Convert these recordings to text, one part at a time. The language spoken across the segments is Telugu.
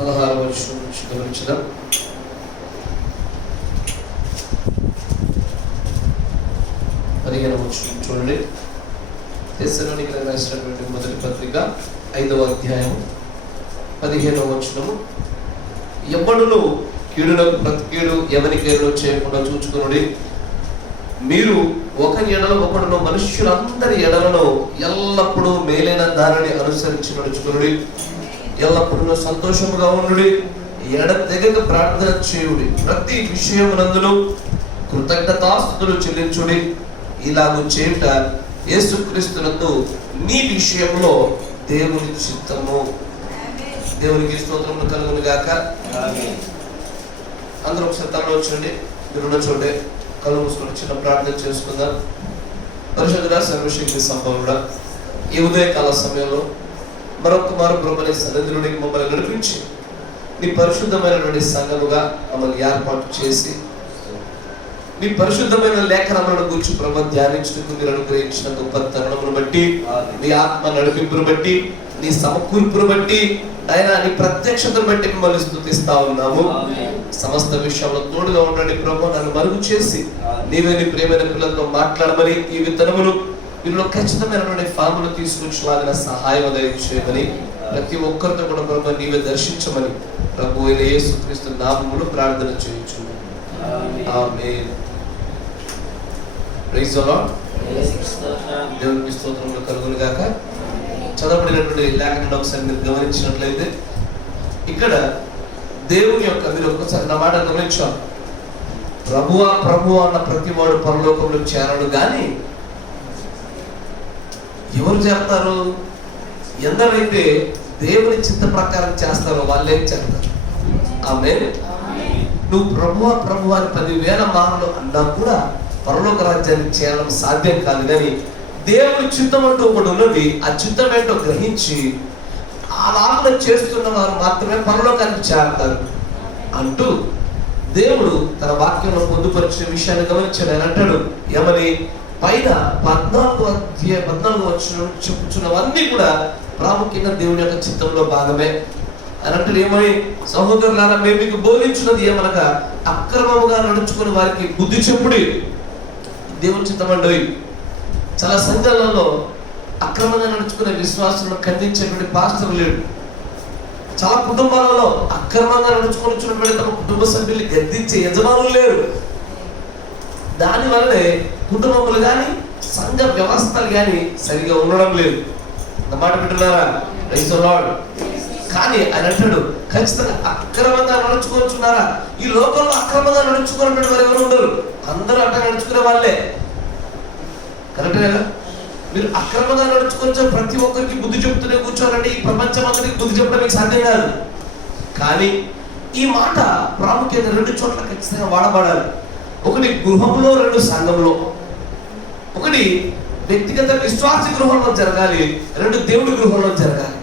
16వ వచనం నుంచి గమనించుదాం. చూడండి. తెస్సలోనికీయులకు రాసినటువంటి మొదటి పత్రిక 5వ అధ్యాయం 15వ వచనము. ఎవ్వడును కీడులకు ప్రతికీడు ఎవరికైనా చేయకుండా చూచుకొనుడి. మీరు ఒకరి ఎడల ఒకడును మనుష్యులందరి ఎడలను ఎల్లప్పుడూ మేలైన దానిని అనుసరించి నడుచుకొనుడి. ఎల్లప్పుడూ సంతోషముగా ఉండుడి. ఎడతెగక ప్రార్థన చేయుడి. ప్రతి విషయమునందును కృతజ్ఞతాస్తుతులు చెల్లించుడి. ఇలాగూ చేయుట యేసుక్రీస్తునందు నీ విషయంలో దేవుని చిత్తము. దేవునికి స్తోత్రములు కలుగును గాక. అందరూ ఒకసారి తలలో వచ్చండి. మీరున్న చోటే కళ్ళు మూసుకొని చిన్న ప్రార్థన చేసుకుందాం. పరిశుద్ధుడా, సర్వశక్తి సంపన్నుడా, ఈ ఉదయకాల సమయంలో మరొక మారు ప్రభుని సన్నిధిలోనికి మమ్మల్ని నడిపించి నీ పరిశుద్ధమైనటువంటి సంఘముగా మమ్మల్ని ఏర్పాటు చేసి నీ పరిశుద్ధమైన లేఖనములను గురించి ప్రభు ధ్యానించుటకు మీరు అనుగ్రహించిన గొప్ప తరుణమును బట్టి, నీ ఆత్మ నడిపింపును బట్టి, నీ సమకూర్పును బట్టి, ఆయన నీ ప్రత్యక్షతను బట్టి మిమ్మల్ని స్తుతిస్తా ఉన్నాము. సమస్త విషయంలో తోడుగా ఉండండి ప్రభు. నన్ను మరుగు చేసి నీవే నీ ప్రేమైన పిల్లలతో మాట్లాడమని, ఈ విత్తనములు వీరిలో ఖచ్చితమైనటువంటి ఫాములు తీసుకొచ్చేలాగిన సహాయం దయచేయమని, ప్రతి ఒక్కరితో కూడా ప్రభు నీవే దర్శించమని ప్రభు అయిన యేసుక్రీస్తు నామములో ప్రార్థన చేయించున్నాము. ఆమేన్. Praise the lord. దేవునికి స్తోత్రములు కలుగును గాక. చదవబడినటువంటి లేఖనాన్ని ఒకసారి మీరు గమనించినట్లయితే ఇక్కడ దేవుని యొక్క, మీరు ఒక్కసారి నా మాట గమనించాలి, ప్రభువా ప్రభువా అన్న ప్రతి వాడు పరలోకంలో చేరడు కానీ ఎవరు చేరతారు? ఎందరైతే దేవుని చిత్త ప్రకారం చేస్తారో వాళ్ళే చేరతారు. ఆమేన్. నువ్వు ప్రభువా ప్రభువా అని 10,000 మార్లు అన్నా కూడా పరలోక రాజ్యాన్ని చేరడం సాధ్యం కాదు. కానీ దేవుని చిత్తం అంటూ ఒకటి ఉన్నది. ఆ చిత్తం ఏంటో గ్రహించి అలాగ చేస్తున్న వారు మాత్రమే పరలోకానికి చేరతారు అంటూ దేవుడు తన వాక్యంలో పొందుపరిచిన విషయాన్ని గమనించాడు. ఆయన అంటాడు ఏమని? పైన 14వ వచనం చెప్పుచున్నవన్నీ కూడా ప్రాముఖ్యంగా దేవుని యొక్క చిత్తంలో భాగమే. అని అంటే ఏమని? సహోదరులారా, మేము మీకు బోధించున్నది ఏమనగా అక్రమముగా నడుచుకుని వారికి బుద్ధి చెప్పుడి. దేవుని చిత్తం అండి. చాలా సంఘాలలో అక్రమంగా నడుచుకునే విశ్వాసులను ఖండించేటువంటి పాస్టర్ లేడు. చాలా కుటుంబాలలో అక్రమంగా నడుచుకున్నటువంటి తమ కుటుంబ సభ్యుల్ని గద్దించే యజమానులు లేరు. దాని వల్లనే కుటుంబములు కానీ సంఘ వ్యవస్థలు కానీ సరిగా ఉండడం లేదు. అన్నమాట వింటున్నారా? Praise the lord. కానీ ఆయన అంటాడు ఖచ్చితంగా అక్రమంగా నడుచుకోవచ్చున్నారా? ఈ లోకంలో అక్రమంగా నడుచుకున్నటువంటి వారు ఎవరు ఉండరు. అందరూ అట్లా నడుచుకునే వాళ్ళే. కరెక్టే కదా? మీరు అక్రమంగా నడుచుకోవచ్చు, ప్రతి ఒక్కరికి బుద్ధి చెప్తూనే కూర్చోవాలంటే ఈ ప్రపంచం అందరికి బుద్ధి చెప్పడం మీకు సాధ్యం కాదు. కానీ ఈ మాట ప్రాముఖ్యత 2 చోట్ల ఖచ్చితంగా వాడబడాలి. ఒకటి గృహంలో, 2 సంఘంలో. ఒకటి వ్యక్తిగత విశ్వాస గృహంలో జరగాలి, 2 దేవుడి గృహంలో జరగాలి.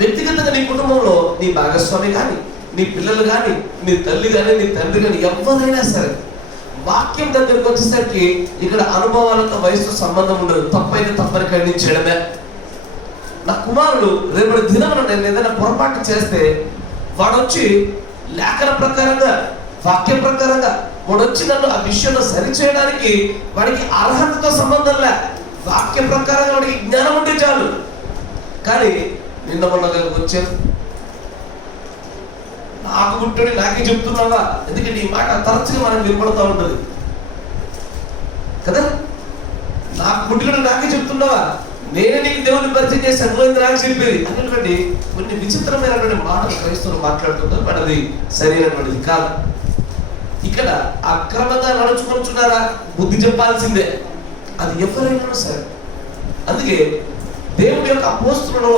వ్యక్తిగతంగా నీ కుటుంబంలో నీ భాగస్వామి కానీ, నీ పిల్లలు కానీ, నీ తల్లి కానీ, నీ తండ్రి కానీ ఎవరైనా సరే వాక్యం దగ్గరికి వచ్చేసరికి ఇక్కడ అనుభవాలతో వయసుతో సంబంధం ఉండదు. తప్పైతే తప్పని ఖండించడమే. నా కుమారుడు రేపటి దినమున నేను ఏదైనా పొరపాటు చేస్తే వాడు వచ్చి లేఖన ప్రకారంగా, వాక్యం ప్రకారంగా వాడు వచ్చి నన్ను ఆ విషయంలో సరిచేయడానికి వాడికి అర్హతతో సంబంధం లే. వాక్య ప్రకారంగా వాడికి జ్ఞానం ఉంటే చాలు. కానీ నిన్న మొన్న వచ్చాను, నాకు గుంటుని నాకే చెప్తున్నావా? ఎందుకంటే ఈ మాట తరచుగా మనకు వినపడుతూ ఉంటుంది కదా. నాకు గుంటుని నాకే చెప్తున్నావా? నేనే నీకు దేవుని పరిచయం చేసి అనుభవించి నాకు చెప్పేది అనేటువంటి కొన్ని విచిత్రమైనటువంటి మాటలు క్రైస్తవులు మాట్లాడుతుంటారు. బట్ అది సరైనటువంటిది కాదు. ఇక్కడ అక్రమంగా నడుచుకుంటున్నారా? బుద్ధి చెప్పాల్సిందే, అది ఎవరైనా సరే. అందుకే దేవుడి యొక్క అపోస్తులలో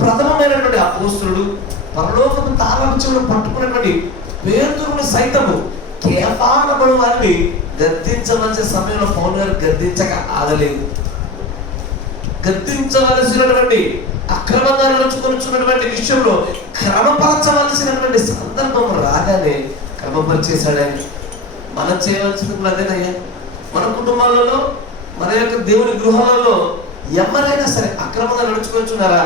ప్రథమమైనటువంటి అపోస్తులుడు, పరలోకపు తాళపు చెవులు పట్టుకున్నటువంటి పేతురును సైతము కేవలం వారిని గద్దించవలసిన సమయంలో పౌలు గారు గద్దించక ఆగలేదు. గద్దించవలసినటువంటి, అక్రమంగా నడుచుకొనిచున్నటువంటి విషయంలో క్రమపరచవలసినటువంటి సందర్భం రాగానే క్రమపరిచేశాడు ఆయన. మనం చేయవలసింది కూడా అదేనయ్యా. మన కుటుంబాలలో, మన యొక్క దేవుని గృహాలలో ఎవరైనా సరే అక్రమంగా నడుచుకొనిచున్నారా?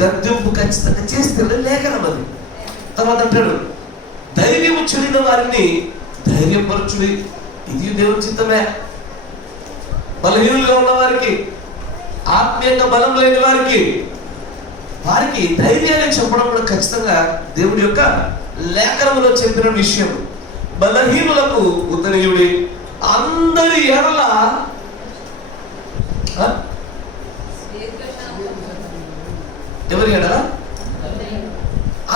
గద్దింపు ఖచ్చితంగా చేస్తే లేఖనం అది. తర్వాత అంటాడు ధైర్యము చెడిన వారిని ధైర్యపరచుడి, ఇది దేవుని చిత్తమే. బలహీనులుగా ఉన్న వారికి, ఆత్మీయంగా బలం లేని వారికి ధైర్యాన్ని చెప్పడం కూడా ఖచ్చితంగా దేవుడి యొక్క లేఖనంలో చెప్పిన విషయం. బలహీనులకు ఉత్తరీయుడి, అందరి ఎడల ఎవరి ఎడల?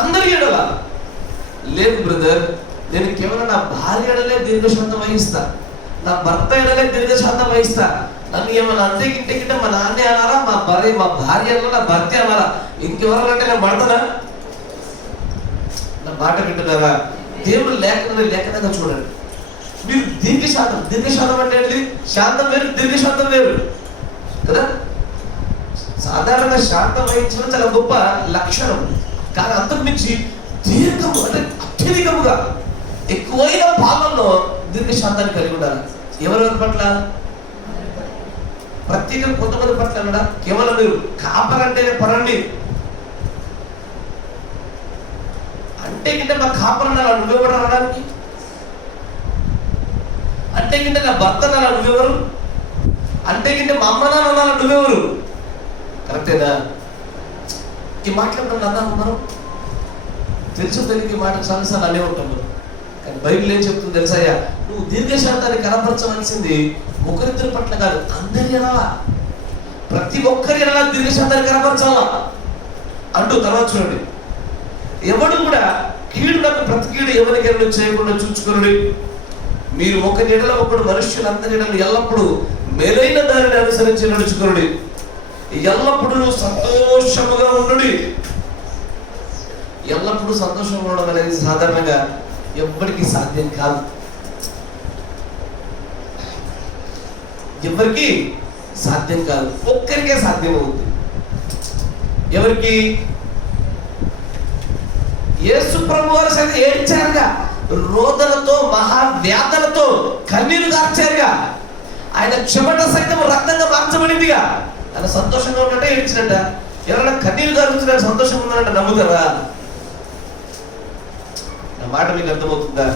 అందరి ఎడల. లేదు బ్రదర్, నేను కేవలం నా భార్య ఎడలే దీర్ఘశాంతం వహిస్తా, నా భర్త ఎడలే దీర్ఘశాంతం వహిస్తా. నన్ను ఏమన్నా అంతే గిట్టే మా నాన్నే అనాలా, మా భార్య అనాలా, నా భర్త అనాలా, ఇంకెవరంటే నేను పడతానా? నా మాట వింటున్నారా? దేవుడు లేఖనంగా చూడండి. మీరు దీర్ఘశాంతం అంటే ఏంటి? శాంతం వేరు, దీర్ఘశాంతం వేరు కదా. సాధారణంగా శాంతం వహించడం చాలా గొప్ప లక్షణం, కానీ అంతకు మించి దీర్ఘము అంటే అత్యధికముగా ఎక్కువైన పాలనలో దీర్ఘశాంతాన్ని కలిగి ఉండాలి. ఎవరెవరి పట్ల? ప్రత్యేకంగా కొంతమంది పట్ల కూడా. కేవలం మీరు కాపరంటేనే పరండి అంటే కింద మా కాపరన్నా నువ్వెవరు అనడానికి? అంటే కింద నా భర్త అన్నా నువ్వెవరు? అంటే కింద మా అమ్మ నాన్న అన్నా నువ్వెవరు? కరెక్టేనా? ఈ మాట్లాడడం అన్నాము మనం తెలుసు, తెలియక మాట చాలాసార్లు అనే ఉంటాం మనం. కానీ బైబిల్ ఏం చెప్తుంది తెలుసాయ్యా? నువ్వు దీర్ఘశాంతాన్ని కనపరచవలసింది ఒకరిద్దరి పట్ల కాదు, అందరి ఎడలా, ప్రతి ఒక్కరి ఎడలా దీర్ఘశాంతాన్ని కనపరచాలా అంటూ. తర్వాత చూడండి, ఎవడు కూడా కీడులకు ప్రతి కీడు ఎవరికైనా చేయకుండా చూచుకుని మీరు ఒకరి ఎడల ఒకడు మనుష్యులందరి ఎడల ఎల్లప్పుడూ మేలైన దారిని అనుసరించి నడుచుకుని ఎల్లప్పుడూ సంతోషముగా ఉండు. ఎల్లప్పుడూ సంతోషంగా ఉండడం అనేది సాధారణంగా ఎవ్వరికి సాధ్యం కాదు. ఎవరికి సాధ్యం కాదు, ఒక్కరికే సాధ్యం అవుతుంది. ఎవరికి? యేసు ప్రభు వారు సైతం ఏడ్చారుగా, రోదనతో మహావ్యాధులతో కన్నీరు కార్చారుగా, ఆయన చెమట సైతం రక్తంగా మార్చబడిందిగా. ఆయన సంతోషంగా ఉన్నట్టే ఏడ్చినట్ట. ఎవరైనా కన్నీరు గారుతున్నాడు సంతోషంగా ఉన్నారంటే నమ్ముతారా? నా మాట మీకు అర్థమవుతుందా?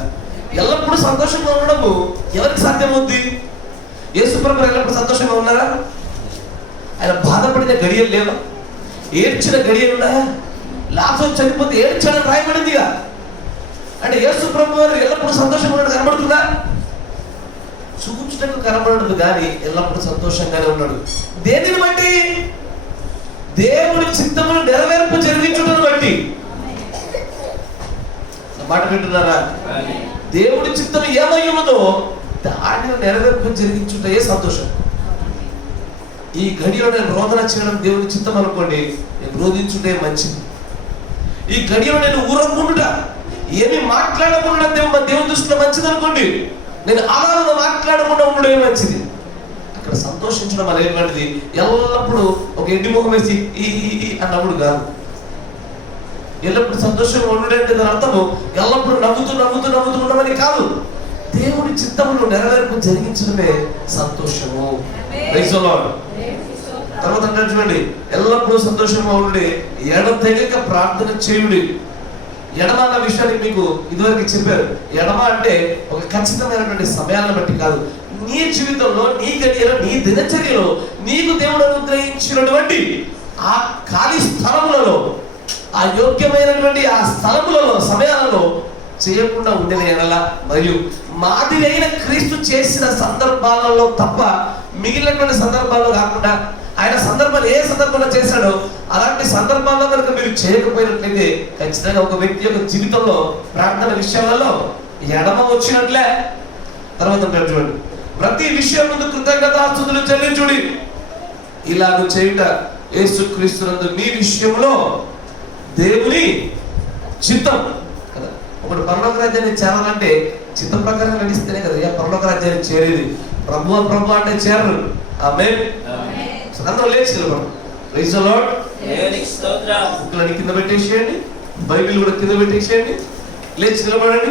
ఎల్లప్పుడూ సంతోషంగా ఉండడము ఎవరికి సాధ్యమవుద్ది? యేసు ప్రభు ఎల్లప్పుడు సంతోషంగా ఉన్నారా? ఆయన బాధపడిన గడియలు లేవా? ఏడ్చిన గడియలు ఉన్నాయా? లాజరు చనిపోతే ఏడ్చాడని రాయబడిందిగా. అంటే యేసు ప్రభు వారు ఎల్లప్పుడూ సంతోషంగా ఉన్నాడు కనబడుతుందా? చూచుటకు కనబడదు కానీ ఎల్లప్పుడూ సంతోషంగానే ఉన్నాడు. దేనిని బట్టి? దేవుడి చిత్తమును నెరవేర్పు జరిగించుటను బట్టి. మాట వింటున్నారా? దేవుడి చిత్తం ఏమై ఉన్నదో దానిని నెరవేర్పు జరిగించుటే సంతోషం. ఈ గడిలో నేను రోదన చేయడం దేవుడి చిత్తం అనుకోండి, నేను రోధించుటే మంచిది. ఈ గడిలో నేను ఊరకుండా ఏమి మాట్లాడకుండా దేవుని దృష్టిలో మంచిది అనుకోండి, నేను ఆనందంగా మాట్లాడకుండా ఉండడమే మంచిది. అక్కడ సంతోషించడం అనేటువంటిది ఎల్లప్పుడూ ఒక ఎండి ముఖం వేసి ఈ అన్నప్పుడు కాదు. ఎల్లప్పుడు సంతోషంగా ఉండడంటే దాని అర్థము ఎల్లప్పుడు నవ్వుతూ ఉండమని కాదు. దేవుడి చిత్తమును నెరవేర్పు జరిగించడమే సంతోషము. తర్వాత అంటే చూడండి, ఎల్లప్పుడూ సంతోషంగా ఉండి ఎడతెగక ప్రార్థన చేయుడి. ఎడమ అన్న విషయానికి మీకు ఇదివరకు చెప్పారు. ఎడమ అంటే ఒక ఖచ్చితమైనటువంటి సమయాలను బట్టి కాదు, నీ జీవితంలో, నీ గడియలో, నీ దినచర్యలో నీకు దేవుడు అనుగ్రహించినటువంటి ఆ ఖాళీ స్థలములలో, ఆ యోగ్యమైనటువంటి ఆ స్థలములలో, సమయాలలో చేయకుండా ఉండిన ఎడల, మరియు మాదిరైన క్రీస్తు చేసిన సందర్భాలలో తప్ప మిగిలినటువంటి సందర్భాల్లో కాకుండా, ఆయన సందర్భాలు ఏ సందర్భంలో చేశాడో అలాంటి సందర్భాల్లో కనుక మీరు చేయకపోయినట్లయితే ఖచ్చితంగా ఒక వ్యక్తి యొక్క జీవితంలో ప్రార్థన విషయాలలో ఎడమ వచ్చినట్లే. తర్వాత చూడండి, ప్రతి విషయం ముందు కృతజ్ఞతాస్తుతులు చెల్లించుడి. ఇలాగ చేయుట యేసుక్రీస్తునందు మీ విషయంలో దేవుని చిత్తం కదా. ఒకటి పరలోక రాజ్యాన్ని చేరాలంటే చిత్త ప్రకారం నడిస్తేనే కదా పరలోక రాజ్యాన్ని చేరేది. ప్రభు అంటే చేరరు. ఆమేన్. అందరూ లేచి నిలబడండి. Praise the lord. బుక్లని కింద పెట్టేసేయండి, బైబిల్ కూడా కింద పెట్టేసేయండి, లేచి నిలబడండి.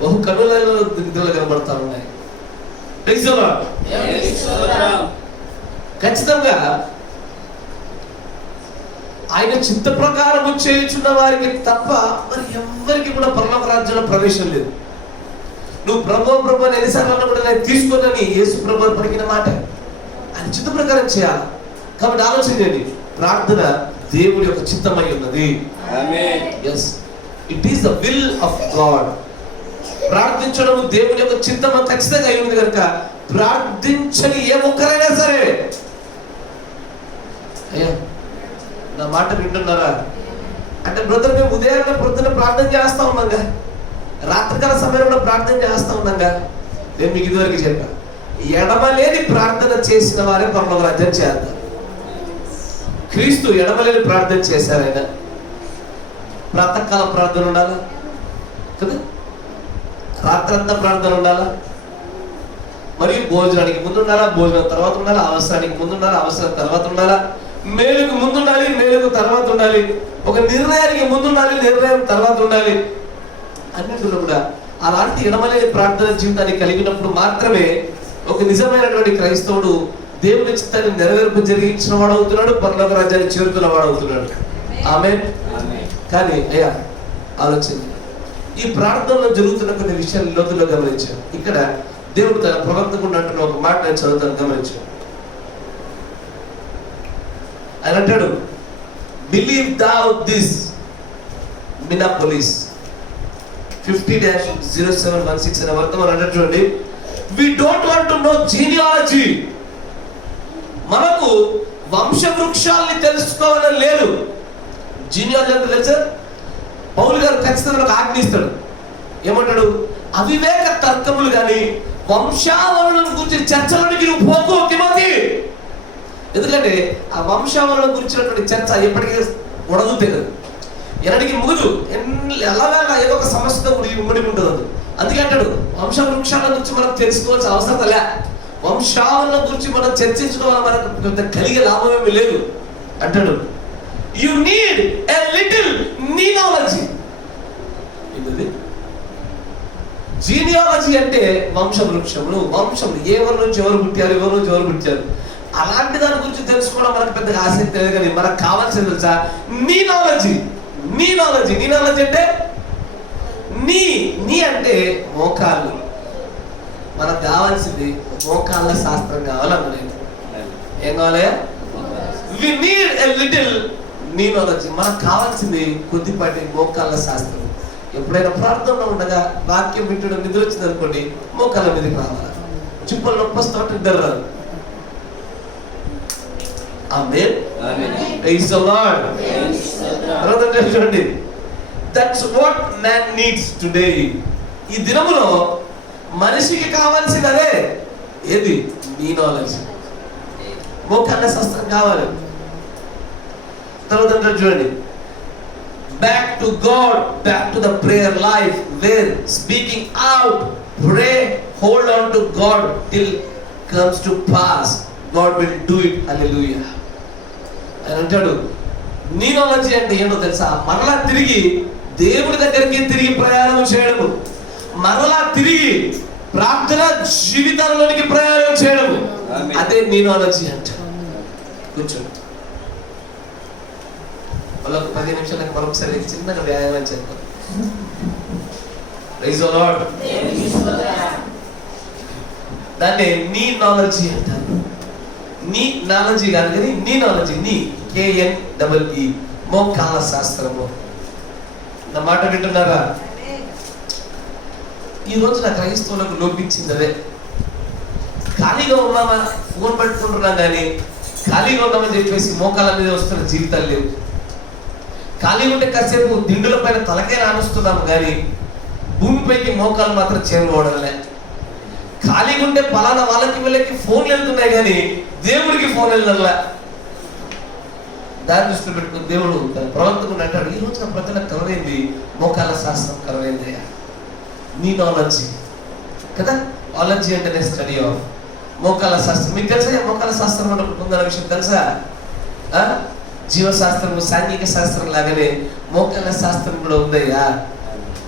బహు కనులలో నిద్రలు కనబడతా ఉన్నాయి. ఖచ్చితంగా ఆయన చిత్త ప్రకారము చేయుచున్న వారికి తప్ప మరి ఎవరికి కూడా పరలోక రాజ్యంలో ప్రవేశం లేదు. నువ్వు ప్రభు అని ఎన్నిసార్లు కూడా నేను తీసుకోనని యేసు ప్రభు పలికిన మాట. ఆయన చిత్త ప్రకారం చేయాలి. కాబట్టి ఆలోచన చేయండి, ప్రార్థన దేవుడి యొక్క చిత్తమై ఉన్నది. Yes, it is the will of God. ప్రార్థించడం దేవుని యొక్క చిత్తం ఖచ్చితంగా అయి ఉంది కనుక ప్రార్థించని ఏ ఒక్కరైనా సరే, అయ్యా నా మాట వింటున్నారా అంటే, బ్రదర్ మేము ఉదయాన్నే పొద్దున్న ప్రార్థన చేస్తా ఉన్నాగా, రాత్రికాల సమయంలో ప్రార్థన చేస్తా ఉన్నాగా. నేను మీకు ఇదివరకు చెప్పాను, ఎడమలేని ప్రార్థన చేసిన వారే పరలోక రాజ్యం చేద్దాం. క్రీస్తు ఎడమలేని ప్రార్థన చేశారు. ఆయన ప్రాతకాల ప్రార్థన ఉండాలా కదా, రాత్రంతా ప్రార్థన ఉండాలా, మరియు భోజనానికి ముందు ఉండాలా, భోజనం తర్వాత ఉండాలా, అవసరానికి ముందు ఉండాలా, అవసరం తర్వాత ఉండాలా, మేలుకు ముందు ఉండాలి, మేలుకు తర్వాత ఉండాలి, ఒక నిర్ణయానికి ముందు ఉండాలి, నిర్ణయం తర్వాత ఉండాలి. అన్నింటిలో కూడా అలాంటి ఎడమలేని ప్రార్థన జీవితాన్ని కలిగినప్పుడు మాత్రమే ఒక నిజమైనటువంటి క్రైస్తవుడు దేవుని చిత్తాన్ని నెరవేర్పు జరిగించిన వాడు అవుతున్నాడు, పరలోక రాజ్యాన్ని చేరుతున్న వాడు అవుతున్నాడు. ఆమేన్. కానీ అయ్యా ఆలోచన, ఈ ప్రార్థనలో జరుగుతున్న కొన్ని విషయాలు లోతులో గమనించాను. ఇక్కడ దేవుడు తన ప్రవర్తకుండా అంటున్న ఒక మాట నేను చదువుతాను, గమనించాను. ఆయన అంటాడు, బిలీవ్ thou this, మినాపోలిస్ 50-0716 అనే వర్తమానం అంటే చూడండి, we don't want to know genealogy. మనకు వంశవృక్షాలని తెలుసుకోవాలని లేదు. జీనియాలజీ అంటే తెలుసా? పౌలు గారు ఖచ్చితంగా ఒక ఆజ్ఞిస్తాడు. ఏమంటాడు? అవివేక తర్కములు కానీ వంశావళులను గురించి చర్చలోనికి నువ్వు పోకు తిమోతి. ఎందుకంటే ఆ వంశావళుల గురించినటువంటి చర్చ ఎప్పటికీ ఉడదు తెలియదు, ఎన్నటికి ముగదు, ఎలాగైనా ఏదో ఒక సమస్యతో ముడి ఉంటుంది. అందుకే అంటాడు, వంశవృక్షాల గురించి మనం తెలుసుకోవాల్సిన అవసరం లే, వంశావళుల గురించి మనం చర్చించుకోవాలి, మనకు కలిగే లాభం ఏమీ లేదు అంటాడు. You need a little genealogy. Genealogy అంటే వంశవృక్షములు, వంశములు ఎవరి నుంచి ఎవరు పుట్టారు, ఎవరి నుంచి ఎవరు పుట్టారు, అలాంటి దాని గురించి తెలుసుకోవడం మనకు పెద్దగా ఆసక్తి లేదు. కానీ మనకు కావాల్సింది తెలుసా? నీనాలజీ. నీనాలజీ అంటే నీ అంటే మోకాళ్ళు. మనకు కావాల్సింది మోకాళ్ళ శాస్త్రం కావాలన్నది. ఏం కావాలి? We need a little genealogy. మనకు కావాల్సింది కొద్దిపాటి మోకాళ్ళ శాస్త్రం. ఎప్పుడైనా ప్రార్థనలో ఉండగా వాక్యం వింటడం నిద్ర వచ్చింది అనుకోండి, మోకాళ్ళ మీదకి రావాలి. చుప్పలు నొప్పి వస్తూ ఇద్దరు రాదు. ఆమేన్. Praise the lord. చూడండి, that's what man needs today. ఈ దినములో మనిషికి కావాల్సింది అదే. ఏది? నీనాలజీ, మోకాళ్ళ శాస్త్రం కావాలి. తర్వాత చూడండి, back to God, back to the prayer life where speaking out, pray, hold on to God till comes to pass. God will do it. Hallelujah. ఆయన అంటాడు, నీనాలజీ అంటే ఏంటో తెలుసా? మరలా తిరిగి దేవుడి దగ్గరికి తిరిగి ప్రయాణం చేయడము, మరలా తిరిగి ప్రార్థన జీవితంలోనికి ప్రయాణం చేయడము, అదే నీనాలజీ అంటే. కూర్చోండి, వాళ్ళకు 10 నిమిషాలకు మరొకసారి చిన్నగా వ్యాయామం చేద్దాం. Praise the lord. దాన్ని నీనాలజీ అంటారు. నీ నాలజీ కాదు కానీ నీనాలజీ, నీ KNEE, మోకాళ్ళ శాస్త్రము. నా మాట వింటున్నారా? ఈ రోజు నా క్రైస్తవులకు లోపించింది అదే. ఖాళీగా ఉన్నామా, ఫోన్ పట్టుకుంటున్నాం కానీ ఖాళీగా ఉన్నామని చెప్పేసి మోకాళ్ళ మీద వస్తున్న జీవితాలు లేవు. ఖాళీగా ఉంటే కాసేపు దిండుల పైన తలకే రానుస్తున్నాము కానీ భూమిపైకి మోకాలు మాత్రం చేరుకోవడంలే. ఖాళీగా ఉంటే పలానా వాళ్ళకి వీళ్ళకి ఫోన్లు వెళ్తున్నాయి కానీ దేవుడికి ఫోన్ వెళ్ళాల. దాన్ని దృష్టిలో పెట్టుకుని దేవుడు తన ప్రవర్తకుని అంటాడు, ఈ రోజు నా ప్రజల కలరైంది మోకాళ్ళ శాస్త్రం కలరైంది. నీనాలజీ కదా, ఆలజీ అంటేనే స్టడీ ఆఫ్ మోకాళ్ళ శాస్త్రం. మీకు తెలుసా మోకాళ్ళ శాస్త్రం అంటే ఉందన్న విషయం తెలుసా? జీవశాస్త్రము సాంఘిక శాస్త్రం లాగానే మోకాళ్ళ శాస్త్రం కూడా ఉందయ్యా.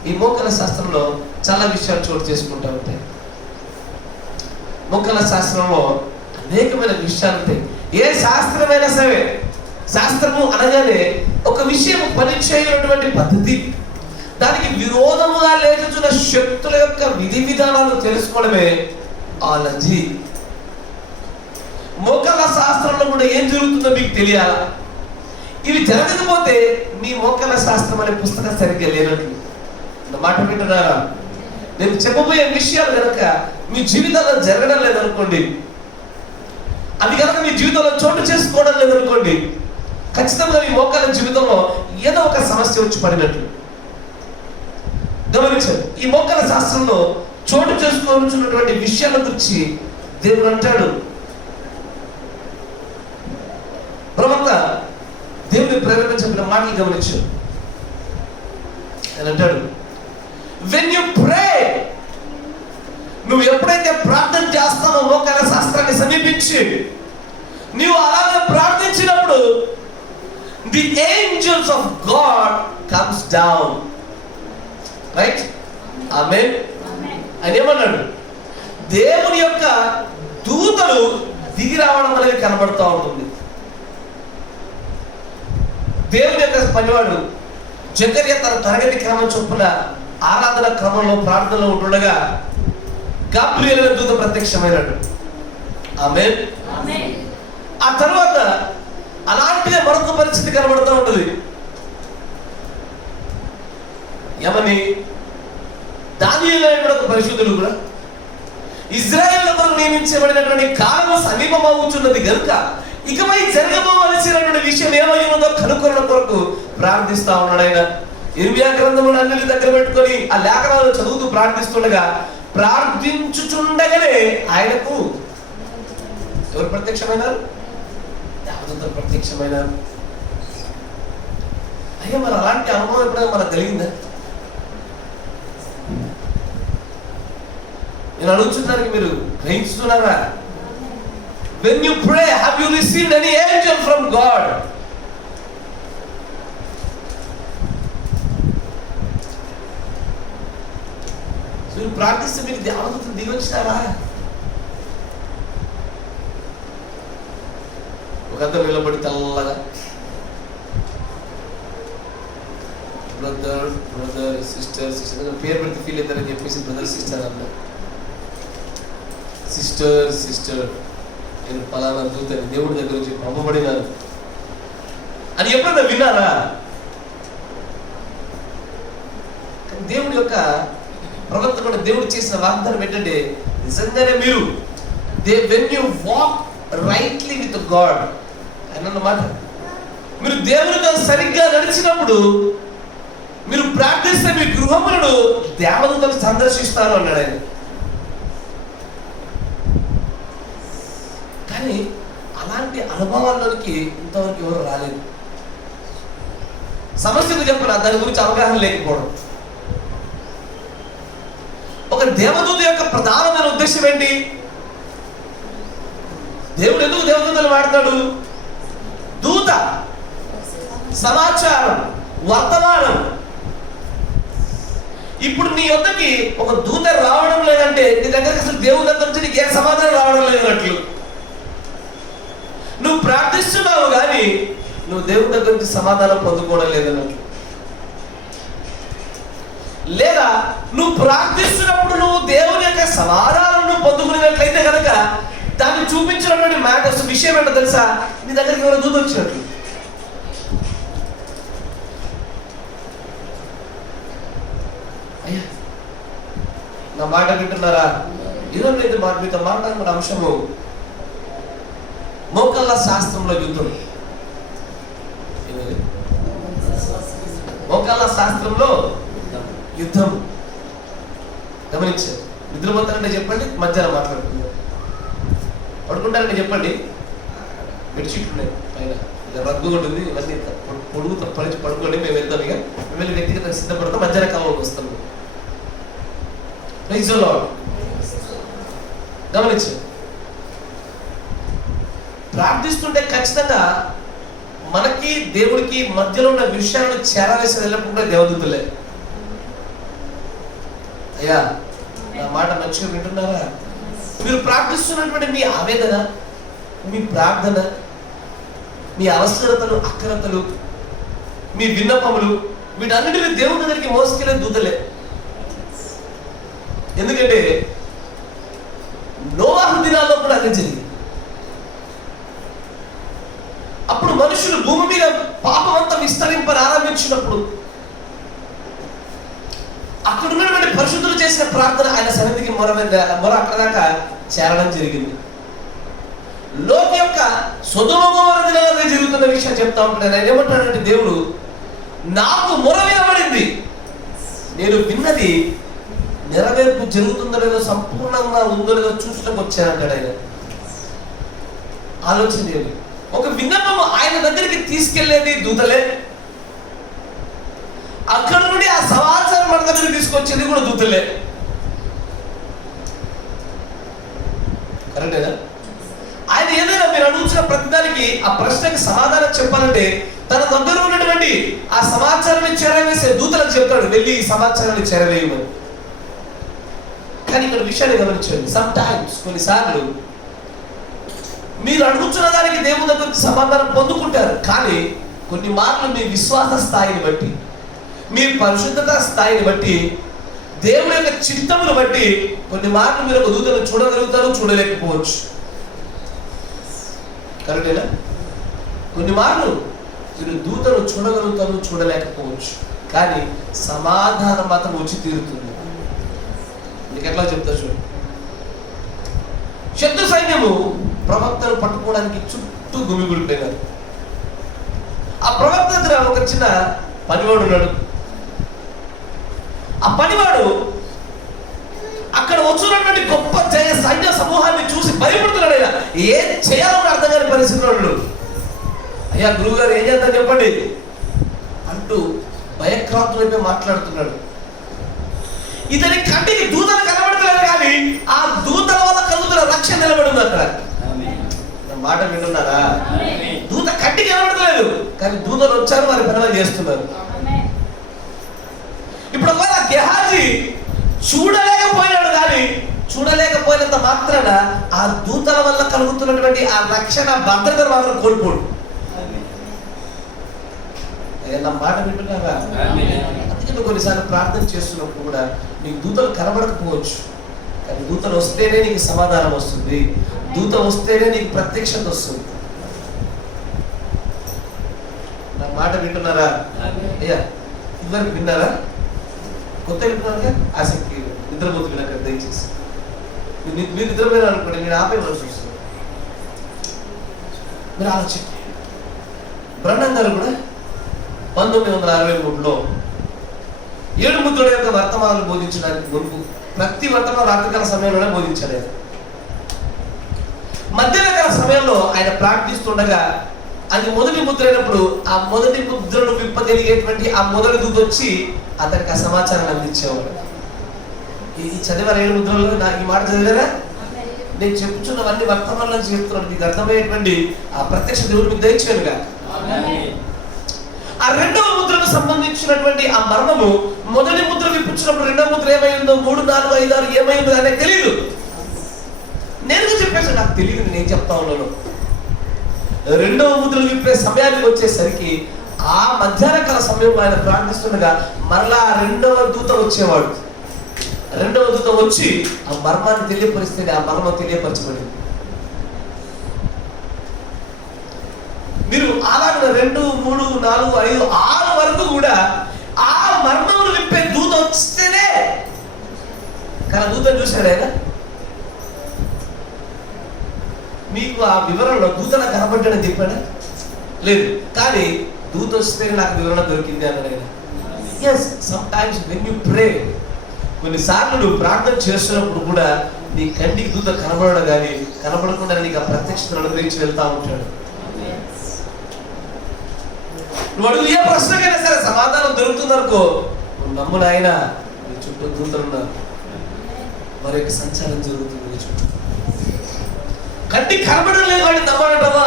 ఈ మోకాళ్ళ శాస్త్రంలో చాలా విషయాలు చోటు చేసుకుంటూ ఉంటాయి. మోకాళ్ళ శాస్త్రంలో అనేకమైన విషయాలు ఉంటాయి. ఏ శాస్త్రమైనా సరే, శాస్త్రము అనగానే ఒక విషయం పని చేయనటువంటి పద్ధతి, దానికి విరోధముగా లేచుచున్న శక్తుల యొక్క విధి విధానాలు తెలుసుకోవడమే ఆలజీ. మోకాళ్ళ శాస్త్రంలో కూడా ఏం జరుగుతుందో మీకు తెలియాలా. ఇవి జరగకపోతే మీ మోకాళ్ళ శాస్త్రం అనే పుస్తకం సరిగ్గా లేనట్లు. మాట వింటున్నారా? నేను చెప్పబోయే విషయాలు కనుక మీ జీవితంలో జరగడం లేదనుకోండి, అది కనుక మీ జీవితంలో చోటు చేసుకోవడం లేదనుకోండి, ఖచ్చితంగా మీ మోకాళ్ళ జీవితంలో ఏదో ఒక సమస్య వచ్చి పడినట్లు. గమనించండి, ఈ మోకాళ్ళ శాస్త్రంలో చోటు చేసుకోవాల్సినటువంటి విషయాల గురించి దేవుడు అంటాడు. ప్రవక్త దేవుని ప్రేరణ చెప్పిన మాటలు గమనించు. ఆయన అంటాడు, వెన్ యు ప్రే, నువ్వు ఎప్పుడైతే ప్రార్థన చేస్తావో మోకాళ్ళ శాస్త్రాన్ని సమీపించి నీవు అలాగే ప్రార్థించినప్పుడు the angels of God comes down. Right? Amen. ఆయన ఏమన్నాడు? దేవుని యొక్క దూతలు దిగి రావడం అనేది కనబడుతూ ఉంటుంది. దేవుని యొక్క పనివాడు జకర్యా తన తరగతి క్రమం చొప్పున ఆరాధన క్రమంలో ప్రార్థనలో ఉంటుండగా గాబ్రియల్ అనే దూత ప్రత్యక్షమైనాడు. ఆమేన్. ఆ తర్వాత అలాంటిదే మరొక పరిస్థితి కనబడుతూ ఉంటుంది. ఏమని? దానియేలు అనే ఒక పరిశుద్ధుడు కూడా ఇజ్రాయేల్ కొరకు నియమించబడినటువంటి కాలం సమీపమవుతున్నది కనుక ఇకపై జరగబోవలసినటువంటి విషయం ఏమై ఉన్నదో కనుక్కొనడం కొరకు ప్రార్థిస్తా ఉన్నాడు. ఆయన ఇర్మియా గ్రంథమును అన్నిటి దగ్గర పెట్టుకొని ఆ లేఖనాలు చదువుతూ ప్రార్థిస్తుండగా, ప్రార్థించుచుండగానే ఆయనకు ఎవరు ప్రత్యక్షమైనారు? దేవదూతలు ప్రత్యక్షమైనారు. అయ్యా, మరి అలాంటి అనుభవం ఎప్పుడైనా మనకు కలిగిందా? నేను అడుగుతున్నానికి మీరు గ్రహిస్తున్నారా? When you pray, have you received any angel from God? So మీరు ప్రార్థిస్తే మీకు దేవదూతలు దిగి వచ్చినారా? ఒక అతను నిలబడి తెల్లగా బ్రదర్ సిస్టర్ పేరు పెడితే ఫీల్ అవుతారని చెప్పేసి బ్రదర్ సిస్టర్ అన్నారు. సిస్టర్ నేను పలానా దూతని దేవుడి దగ్గర నుంచి పంపబడినాను అని ఎప్పుడైనా విన్నారా? దేవుడి యొక్క ప్రవక్త కూడా దేవుడు చేసిన వాగ్దానం ఏంటంటే, నిజంగానే మీరు when you walk rightly with God అన్నమాట, మీరు దేవునితో సరిగ్గా నడిచినప్పుడు, మీరు ప్రార్థిస్తే మీ గృహములను దేవదూతలు సందర్శిస్తారు అన్నాడు ఆయన. కానీ అలాంటి అనుభవాల్లోనికి ఇంతవరకు ఎవరు రాలేదు. సమస్యకు చెప్పిన దాని గురించి అవగాహన లేకపోవడం. ఒక దేవదూత యొక్క ప్రధానమైన ఉద్దేశం ఏంటి? దేవుడు ఎందుకు దేవదూతలు వాడతాడు? దూత, సమాచారం, వర్తమానం. ఇప్పుడు నీ వద్దకి ఒక దూత రావడం లేదంటే నీ దగ్గరికి అసలు దేవుని దగ్గర నుంచి నీకు ఏ సమాధానం రావడం లేదన్నట్లు. నువ్వు ప్రార్థిస్తున్నావు కానీ నువ్వు దేవుని దగ్గర నుంచి సమాధానం పొందుకోవడం లేదన్నట్లు. లేదా నువ్వు ప్రార్థిస్తున్నప్పుడు నువ్వు దేవుని యొక్క సమాధానం పొందుకునేట్లయితే కనుక దాన్ని చూపించినటువంటి మ్యాటర్స్ విషయం ఏంటో తెలుసా? నీ దగ్గరికి ఎవరో దూత వచ్చినట్లు. అయ్యా, నా మాట వింటున్నారా? ఈరోజు అయితే మీతో మాట్లాడుకున్న అంశము మోకాళ్ళ శాస్త్రంలో యుద్ధం. మోకాళ్ళ శాస్త్రంలో యుద్ధం. గమనించారు? నిద్రపోతారంటే చెప్పండి, మధ్యాహ్నం మాట్లాడుతున్నారు. పడుకుంటారంటే చెప్పండి, బెడ్షీట్ ఉన్నాయి పైన, రగ్గు కూడా ఉంది, ఇవన్నీ పొడుగు తప్పనించి పడుకోండి, మేము వెళ్తాం. ఇక మేము వెళ్ళి వ్యక్తిగత సిద్ధపడతాం, మధ్యాహ్న కాలంలోకి వస్తాము. గమనించారు? ప్రార్థిస్తుంటే ఖచ్చితంగా మనకి దేవుడికి మధ్యలో ఉన్న విషయాలను చేరవేసి వెళ్ళకుండా దేవదూతలే. అయ్యా, నా మాట మంచిగా వింటున్నారా? మీరు ప్రార్థిస్తున్నటువంటి మీ ఆవేదన, మీ ప్రార్థన, మీ అవసరతలు, అక్రతలు, మీ విన్నపములు, వీటన్నిటిని దేవుని దగ్గరికి మోసుకెళ్ళే దూతలే. ఎందుకంటే నోవాహు దినాల్లో కూడా అదే జరిగింది. అప్పుడు మనుషులు భూమి మీద పాపం అంతా విస్తరింపని ఆరంభించినప్పుడు అక్కడ ఉన్నటువంటి పరిశుద్ధులు చేసిన ప్రార్థన ఆయన సన్నిధికి మొర అక్కడ దాకా చేరడం జరిగింది. లోక యొక్క సొదొమ గొమొర్రా దినాల్లో జరుగుతున్న విషయం చెప్తా ఉంటాడు. ఆయన ఏమంటాడంటే, దేవుడు నాకు మొర వినబడింది, నేను విన్నది నెరవేర్పు జరుగుతుందో లేదో, సంపూర్ణంగా ఉందో లేదో చూసడానికి వచ్చానంటాడు ఆయన. ఆలోచన చేయండి, ఒక విన్నపము ఆయన దగ్గరికి తీసుకెళ్లేది దూతలే, అక్కడ నుండి ఆ సమాచారం మన దగ్గరికి తీసుకొచ్చేది కూడా దూతలే. కరెక్టేనా? ఆయన ఏదైనా మీరు అడుగుతున్న ప్రతిదానికి ఆ ప్రశ్నకి సమాధానం చెప్పాలంటే తన దగ్గర ఉన్నటువంటి ఆ సమాచారాన్ని చేరవేసే దూతలకు చెప్తాడు, వెళ్ళి ఈ సమాచారాన్ని చేరవేయమని. కానీ ఇక్కడ విషయాన్ని గమనించండి, సమ్ టైమ్స్, కొన్నిసార్లు మీరు అడుగుతున్న దానికి దేవుని దగ్గర సమాధానం పొందుకుంటారు, కానీ కొన్ని మార్లు మీ విశ్వాస స్థాయిని బట్టి, మీ పరిశుద్ధత స్థాయిని బట్టి, దేవుని యొక్క చిత్తమును బట్టి కొన్ని మార్లు మీరు ఒక దూతను చూడగలుగుతారు, చూడలేకపోవచ్చు. కరెక్టేనా? కొన్ని మార్లు మీరు దూతను చూడగలుగుతారు, చూడలేకపోవచ్చు, కానీ సమాధానం మాత్రం వచ్చి తీరుతుంది. మీకు ఎట్లా చెప్తా చూడండి. శత్రు సైన్యము ప్రవక్తను పట్టుకోవడానికి చుట్టూ గుమిగూడిపోయినారు. ఆ ప్రవక్త దగ్గర ఒక చిన్న పనివాడు ఉన్నాడు. ఆ పనివాడు అక్కడ వచ్చినటువంటి గొప్ప జయ సైన్య సమూహాన్ని చూసి భయపడుతున్నాడు. ఆయన ఏం చేయాలో అర్థం కాని పరిస్థితుల్లో, అయ్యా గురువు గారు ఏం చేద్దాం చెప్పండి అంటూ భయక్రాంతులైపోయి మాట్లాడుతున్నాడు. ఇతని కంటికి దూతలు కనబడతలేదు, కానీ ఆ దూతల వల్ల కలుగుతున్న రక్షణ నిలబడింది అక్కడ. మాట వింటున్నారా? దూత కంటికి కనబడతలేదు, కానీ దూతలు వచ్చారు, వారి పనులు చేస్తున్నారు. ఇప్పుడు ఒకవేళ గెహాజీ చూడలేకపోయినాడు, కానీ చూడలేకపోయినంత మాత్రాన ఆ దూతల వల్ల కలుగుతున్నటువంటి ఆ రక్షణ భద్రతను మాత్రం కోల్పోడు. నా మాట వింటున్నారా? అందుకే కొన్నిసార్లు ప్రార్థన చేస్తున్నప్పుడు కూడా నీకు దూతలు కనబడకపోవచ్చు, కానీ దూతలు వస్తేనే నీకు సమాధానం వస్తుంది, దూత వస్తేనే నీకు ప్రత్యక్షత వస్తుంది. నా మాట వింటున్నారా? అయ్యా ఇదివరకు విన్నారా? కొత్త వింటున్నారుగా, ఆసక్తి నిద్రపోతుంది నాకు దయచేసి. మీరు నిద్రపోయినా అనుకోండి, నేను ఆపే మనసు వస్తుంది. మీరు ఆలోచించండి. బ్రహ్మం గారు కూడా 1963లో 7 ముద్రల యొక్క వర్తమానాలు బోధించడానికి ముందు ప్రతి వర్తమానం రాత్రికాల సమయంలోనే బోధించాడు ఆయన. మధ్యాహ్నకాల సమయంలో ఆయన ప్రార్థిస్తుండగా అది మొదటి ముద్ర అయినప్పుడు ఆ మొదటి ముద్రను విప్పగలిగేటువంటి ఆ మొదటి దూత వచ్చి అతనికి ఆ సమాచారాన్ని అందించేవాడు. ఈ చదివారు 7 ముద్రలో నాకు ఈ మాట చదివారా? నేను చెప్పుచున్నవన్నీ వర్తమానాలను చెప్తున్నాను, మీకు అర్థమయ్యేటువంటి ఆ ప్రత్యక్ష దేవుడు మీకు దయచేయనుగా. ఆ రెండవ ముద్రకు సంబంధించినటువంటి ఆ మర్మము మొదటి ముద్ర విప్పించినప్పుడు రెండవ ముద్ర ఏమైందో 3, 4, 5, 6 ఏమైందో అనేది తెలియదు. నేను చెప్పేసి నాకు తెలియదు, నేను చెప్తా ఉన్నాను. రెండవ ముద్రలు విప్పే సమయానికి వచ్చేసరికి ఆ మధ్యాహ్నకాల సమయంలో ఆయన ప్రార్థిస్తుండగా మరలా రెండవ దూత వచ్చేవాడు. రెండవ దూత వచ్చి ఆ మర్మాన్ని తెలియపరిస్తే ఆ మర్మం తెలియపరచబడింది. మీరు అలాగే 2, 3, 4, 5, 6 వరకు కూడా ఆ మర్మమును విప్పే దూత వస్తేనే, కానీ దూతను చూశాడు ఆయన. మీకు ఆ వివరణలో దూత నాకు కనబడ్డాడని చెప్పాడా? లేదు, కానీ దూత వస్తే నాకు వివరణ దొరికింది అన్నాడు ఆయన. Yes, sometimes when you pray, కొన్నిసార్లు నువ్వు ప్రార్థన చేస్తున్నప్పుడు కూడా నీ కంటికి దూత కనబడడం కానీ కనబడకుండా నీకు ఆ ప్రత్యక్షతను అనుగ్రహించి వెళ్తా ఉంటాడు. నువ్వు అడుగు ఏ ప్రశ్నకైనా సరే సమాధానం దొరుకుతుందనుకో, నువ్వు నమ్మున ఆయన నీ చుట్టూ దూతలు ఉన్నారు, మరి యొక్క సంచారం జరుగుతుంది నీ చుట్టూ. కంటికి కనబడడం లేదు వాడిని నమ్మాలంటావా?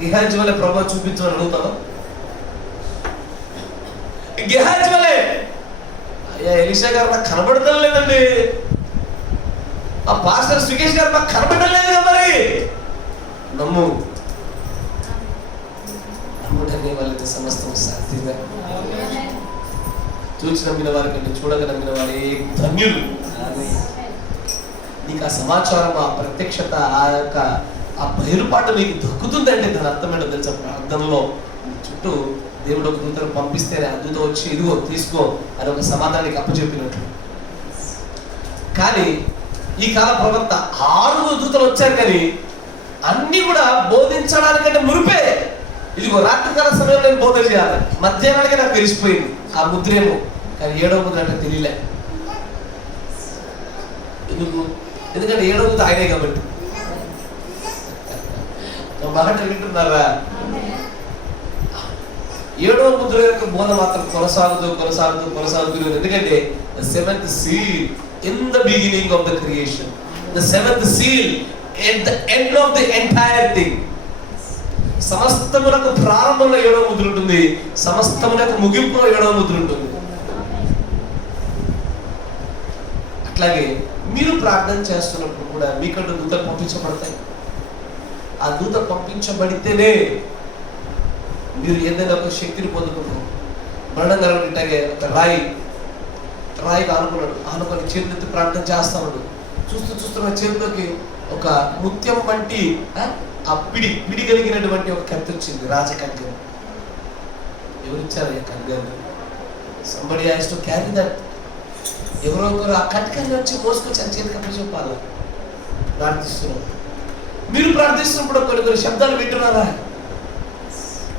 గెహాజీ వల్లే ప్రభావం చూపించమని అడుగుతావా? గెహాజీ వల్లే, అయ్యా ఎలీషా గారు నాకు కనబడడం లేదండి, ఆ పాస్టర్ సుకేష్ గారు మాకు కనబడలేదు కదా, మరి నమ్ము నమ్ముటనే వాళ్ళకి సమస్తం సాధ్యంగా. చూసి నమ్మిన వారి కంటే చూడక నమ్మిన వారే ధన్యులు. నీకు ఆ సమాచారం, ఆ ప్రత్యక్షత, ఆ యొక్క ఆ బయలుపాటు నీకు దొరుకుతుందంటే దాని అర్థమేంటో తెలుసా? ప్రార్థనలో చుట్టూ దేవుడు ఒక దూతను పంపిస్తేనే ఆ దూత వచ్చి ఇదిగో తీసుకో అని ఒక సమాధానానికి అప్పచెప్పినట్లు. కానీ ఈ కాల ప్రవక్త 6 దూతలు వచ్చారు, కానీ అన్ని కూడా బోధించడానికంటే మురిపే ఇదిగో రాత్రికాల సమయంలో నేను బోధ చేయాలి, మధ్యాహ్నానికి నాకు తెలిసిపోయింది ఆ ముద్రేమో, కానీ 7వ ముద్ర అంటే తెలియలే. ఎందుకంటే 7వ ముద్ర ఆయనే కాబట్టి. మాట వింటున్నారా? 7వ ముద్ర యొక్క బోధ మాత్రం కొనసాగుతూ. ఎందుకంటే the 7th seal in the beginning of the creation, the 7th seal at the end of the entire thing. సమస్తములకు ప్రారంభంలో 7వ ముద్ర ఉంటుంది, సమస్తములకు ముగింపులో 7వ ముద్ర ఉంటుంది. అట్లాగే మీరు ప్రార్థన చేస్తున్నప్పుడు కూడా మీకంటూ దూతలు పంపించబడతాయి. ఆ దూత పంపించబడితేనే మీరు ఏదైనా ఒక శక్తిని పొందుకుంటారు. మరణం కలగటాగే ఒక రాయికి ఆనుకొని చేతులెత్తి ప్రార్థన చేస్తాడు. చూస్తున్న చేతిలోకి ఒక ముత్యం వంటి ఆ పిడి కలిగినటువంటి ఒక కత్తి వచ్చింది, రాజకత్తి. ఎవరిచ్చారు ఈ కత్తిని? Somebody has to carry that. ఎవరో ఒకరు ఆ కట్టికల్ని వచ్చి మోసుకొచ్చి ఆ చేతికి అప్ప చెప్పాలి. ప్రార్థిస్తున్నాం. మీరు ప్రార్థిస్తున్నప్పుడు కొన్ని శబ్దాలు వింటున్నారా?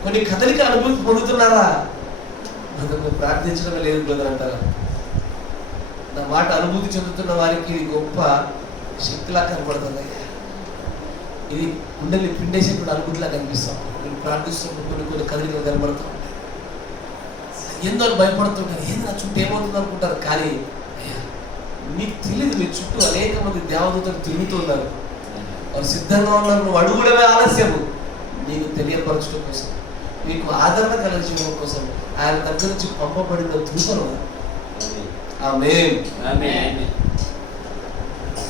కొన్ని కదలిక అనుభూతి పొందుతున్నారా? అందుకు ప్రార్థించడం లేదు బ్రదర్ అంటారా? నా మాట అనుభూతి చెందుతున్న వారికి ఇది గొప్ప శక్తిలా కనబడుతుంది. ఇది గుండెల్ని పిండేసేటువంటి అనుభూతిలా కనిపిస్తాం. మీరు ప్రార్థిస్తున్నప్పుడు కొన్ని కదలికలు కనబడుతూ ఉంటాయి. ఎంతో భయపడుతుంటారు, ఏంది నా చుట్టూ ఏమవుతుంది అనుకుంటారు. కానీ అయ్యా మీకు తెలియదు, మీ చుట్టూ అనేక మంది దేవదూతలు తిరుగుతున్నారు. వారు సిద్ధంగా ఉన్నారు. నువ్వు అడుగుడమే ఆలస్యము. నీకు తెలియపరచడం కోసం, మీకు ఆదరణ కలిగించడం కోసం ఆయన దగ్గర నుంచి పంపబడిన దూతలు. ఆమేన్.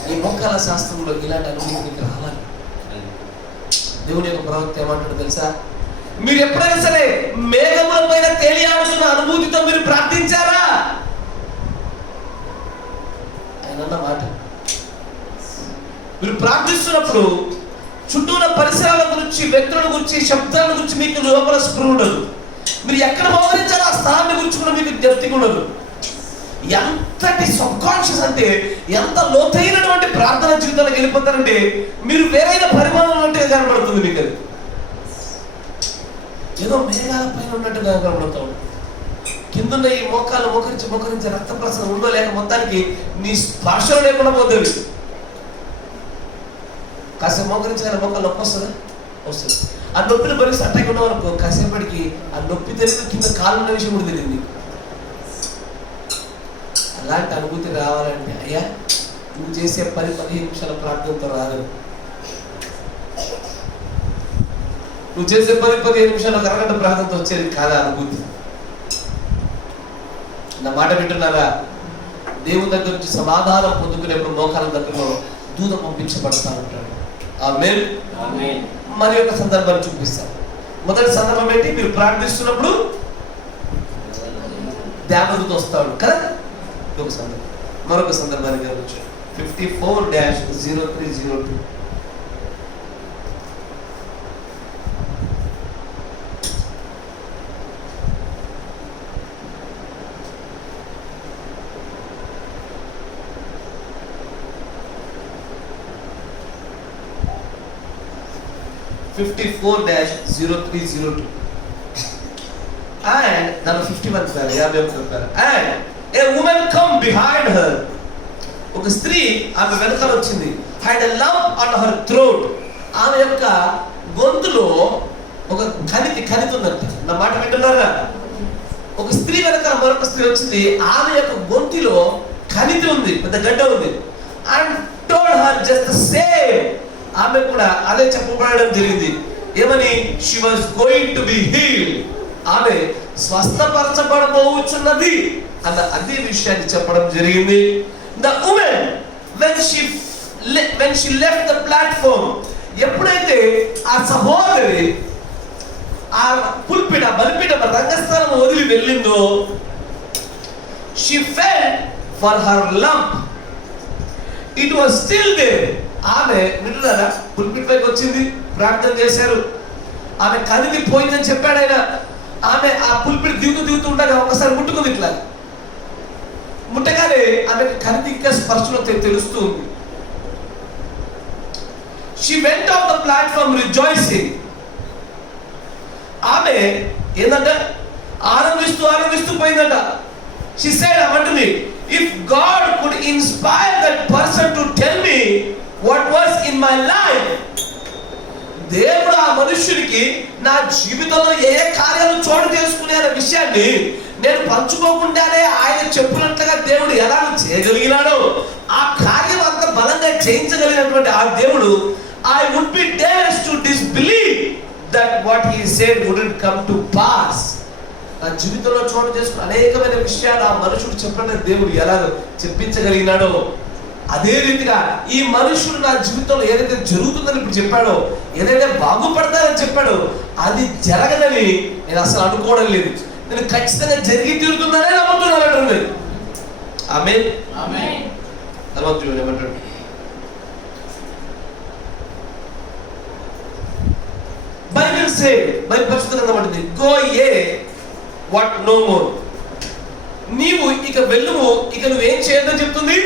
ఈ మోకాల శాస్త్రంలో ఇలాంటి అనుభూతి మీకు రావాలి. దేవుని యొక్క ప్రవక్త ఏమంటాడు తెలుసా? మీరు ఎప్పుడైనా సరే మేఘముల పైన తేలియాడుతున్న అనుభూతితో మీరు ప్రార్థించారా? ఆయన అన్న మాట. మీరు ప్రార్థిస్తున్నప్పుడు చుట్టూ ఉన్న పరిసరాల గురించి, వ్యక్తుల గురించి, శబ్దాల గురించి మీకు లోపల స్పృహ ఉండదు. మీరు ఎక్కడ మోహరించాలో ఆ స్థానాన్ని గురించి కూడా మీకు జ్ఞప్తి ఉండదు. ఎంతటి సబ్కాన్షియస్ అంటే ఎంత లోతైనటువంటి ప్రార్థన జీవితానికి వెళ్ళిపోతారంటే మీరు వేరైన పరిమాణం ఉన్నట్టుగా కనబడుతుంది. మీకు అది ఏదో మేఘాల పైన ఉన్నట్టుగా కనబడతాం. కిందున్న ఈ మోకాలు మోకరించి రక్త ప్రసరణ ఉందో లేక మొత్తానికి నీ స్పర్శ లేకుండా పోతుంది. కాసేపు మోకరించిన మోకాలు నొప్పి వస్తుంది. ఆ నొప్పిని భరిస్తే అట్టకి ఉన్నాం అనుకో, కాసేపటికి ఆ నొప్పి తెలియదు, కింద కాలు ఉన్న విషయం కూడా తెలియదు. అలాంటి అనుభూతి రావాలంటే అయ్యా నువ్వు చేసే 10-15 నిమిషాల ప్రార్థనతో రాదు. నువ్వు చేసే 10-15 నిమిషాల అరగంట ప్రార్థనతో వచ్చేది కాదా అనుభూతి? నా మాట వింటున్నారా? దేవుని దగ్గర నుంచి సమాధానం పొందుకునేప్పుడు మోకాల దగ్గరలో దూత పంపించబడతా ఉంటాడు. ఆమేన్. మరి ఒక సందర్భాన్ని చూపిస్తాను. మొదటి సందర్భం ఏంటి? మీరు ప్రార్థిస్తున్నప్పుడు దేవదూత వస్తాడు కదా. ఒక సందర్భం. మరొక సందర్భాన్ని గమనించు. 54-0302. And number 51 and a woman come behind her. ఒక స్త్రీ ఆమె వెనకాల వచ్చింది. had a lump on her throat. ఆమె యొక్క గొంతులో ఒక కణితి ఉందంట. నా మాట వింటున్నారా? ఒక స్త్రీ వెనకాల మరొక స్త్రీ వచ్చింది. ఆమె యొక్క గొంతులో కణితి ఉంది, పెద్ద గడ్డ ఉంది. and told her just the same. ఆమె కూడా అదే చెప్పబడడం జరిగింది. ఏమని? she was going to be healed. ఆమె స్వస్థపరచబడబోచున్నది అన్న అదే విషయాన్ని చెప్పడం జరిగింది. The woman when she when she left the platform, ఎప్పుడైతే ఆ సహోదరి ఆ పుల్పిట బలిపీఠ రంగస్థలం వదిలి వెళ్ళిందో, she felt for her lump. It was still there. ఆమె వింటున్నారా, పుల్పిట్ పైకి వచ్చింది, ప్రార్థన చేశారు, ఆమె కదిలి పోయిందని చెప్పాడు ఆయన. ఆమె ఆ పుల్పిట్ దిగుతూ ఉండగా ఒకసారి ముట్టుకుంది, ఇట్లా ముట్టగానే ఆమె కదిలి ఇంకా స్పర్శలో తెలుస్తూ ఉంది. She went off the platform rejoicing. ఆమె ఏందంట, ఆనందిస్తూ పోయిందంట. She said, అవంటుంది, if God could inspire that person to tell me what was in my life, దేవుడు ఆ మనుష్యుడికి నా జీవితంలో ఏ కార్యాలు చోటు చేసుకునే అనే విషయాన్ని నేను పంచుకోకుండానే ఆయన చెప్పినట్లుగా దేవుడు ఎలా చేయగలిగినాడో, ఆ కార్యం అంత బలంగా చేయించగలిగినటువంటి ఆ దేవుడు, I would be dares to disbelieve that what he said wouldn't come to pass. నా జీవితంలో చోటు చేసుకున్న అనేకమైన విషయాలు ఆ మనుషుడు చెప్పిన దేవుడు ఎలా చెప్పించగలిగినాడో, అదే రీతిగా ఈ మనుషుడు నా జీవితంలో ఏదైతే జరుగుతుందని ఇప్పుడు చెప్పాడో, ఏదైతే బాగుపడతానని చెప్పాడో, అది జరగదని నేను అసలు అనుకోవడం లేదు. నేను ఖచ్చితంగా జరిగి తీరుతుందనే నమ్ముతున్నాను అంటుంది. ఆమేన్. ఏమంటాడు, బైబిల్ సే, బైబిల్ పరిశుద్ధంగా ఏమంటుంది, go a what no more. నీవు ఇక వెళ్ళుము, ఇక నువ్వేం చేయొద్దని చెప్తుంది,